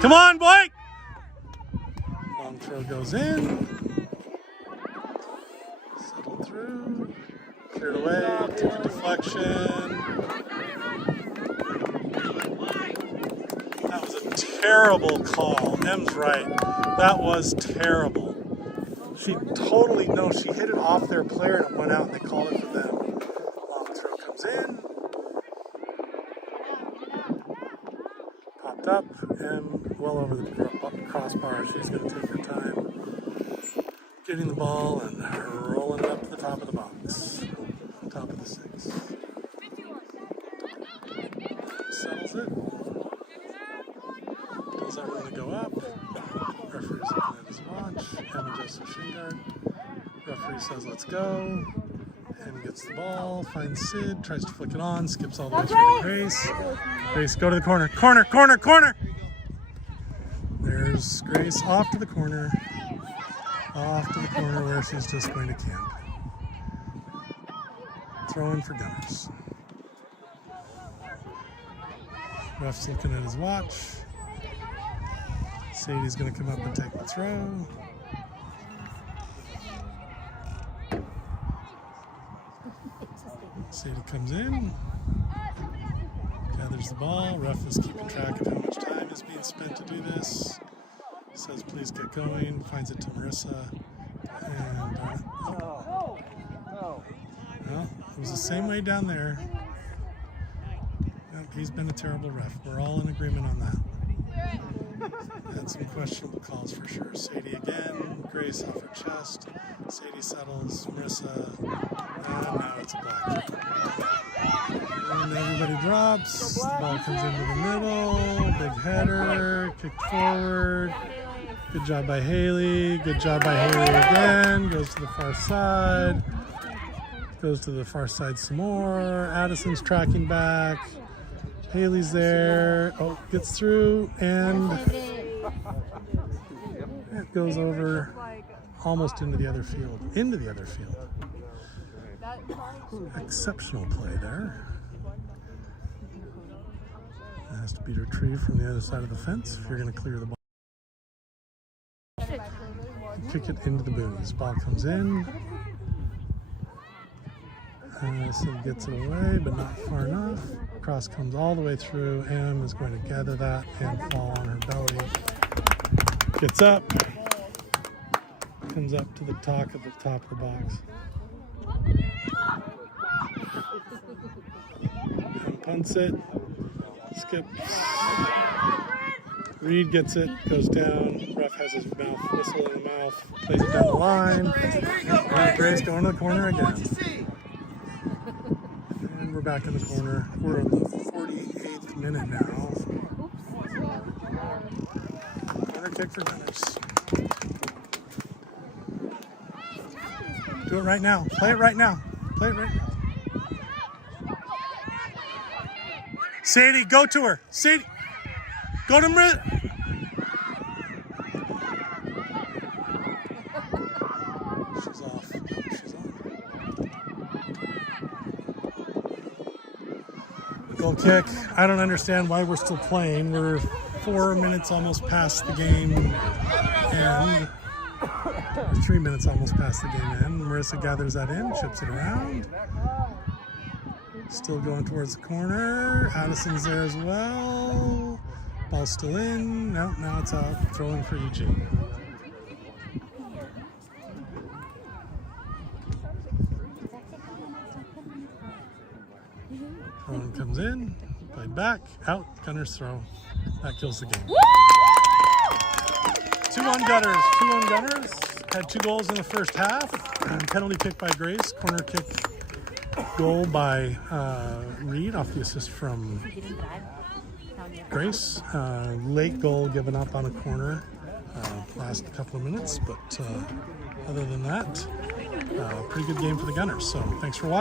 Come on, Blake! Long throw goes in. Settled through. Cleared away. deflection. That was a terrible call. Em's right. That was terrible. She totally, no, she hit it off their player and it went out and they called it for them. Long throw comes in. Popped up. Em well over the crossbar. She's going to take her time getting the ball and rolling it up to the top of the box. Top of the 6. Settles it. Does that really go up? Referee's looking at his watch. Em adjusts her shin guard. Referee says, let's go. Em gets the ball, finds Sid, tries to flick it on, skips all the way through to Grace. Grace, go to the corner. Corner, corner, corner! There's Grace off to the corner. Off to the corner where she's just going to camp. Throwing for Gunners. Ref's looking at his watch. Sadie's going to come up and take the throw. Sadie comes in, gathers the ball. Ref is keeping track of how much time is being spent to do this. Says, please get going. Finds it to Marissa. And, well, it was the same way down there. Yep, he's been a terrible ref. We're all in agreement on that. Had some questionable calls for sure. Sadie again. Grace off her chest. Sadie settles. Marissa. And now it's a black. And everybody drops. The ball comes into the middle. Big header. Kicked forward. Good job by Haley. Good job by Haley again. Goes to the far side. Goes to the far side some more. Addison's tracking back. Haley's there. Oh, gets through and it goes over almost into the other field. Into the other field. Exceptional play there. Has to be retrieved from the other side of the fence if you're going to clear the ball. Kick it into the boonies. Ball comes in. So gets it away, but not far enough. Cross comes all the way through. Em is going to gather that and fall on her belly. Gets up. Comes up to the top of the box. And punts it. Skips. Reed gets it, goes down. Ref has his whistle in the mouth, plays it down the line. And Grace going to the corner again. And we're back in the corner. We're in the 48th minute now. Corner kick for Gunners. Do it right now. Play it right now. Play it right now. Sadie, go to her. Sadie, go to Maria. She's off. She's on. Goal kick. I don't understand why we're still playing. We're 4 minutes almost past the game end. 3 minutes almost past the game end. Marissa gathers that in, chips it around. Still going towards the corner. Addison's there as well. Ball's still in. No, now it's out. Throwing for Eugene. Throwing comes in. Played back. Out. Gunners throw. That kills the game. 2-1 Gunners. 2-1 Gunners. Had 2 goals in the first half. Penalty kick by Grace. Corner kick. Goal by Reed off the assist from Grace. Late goal given up on a corner last couple of minutes, but other than that, pretty good game for the Gunners. So thanks for watching.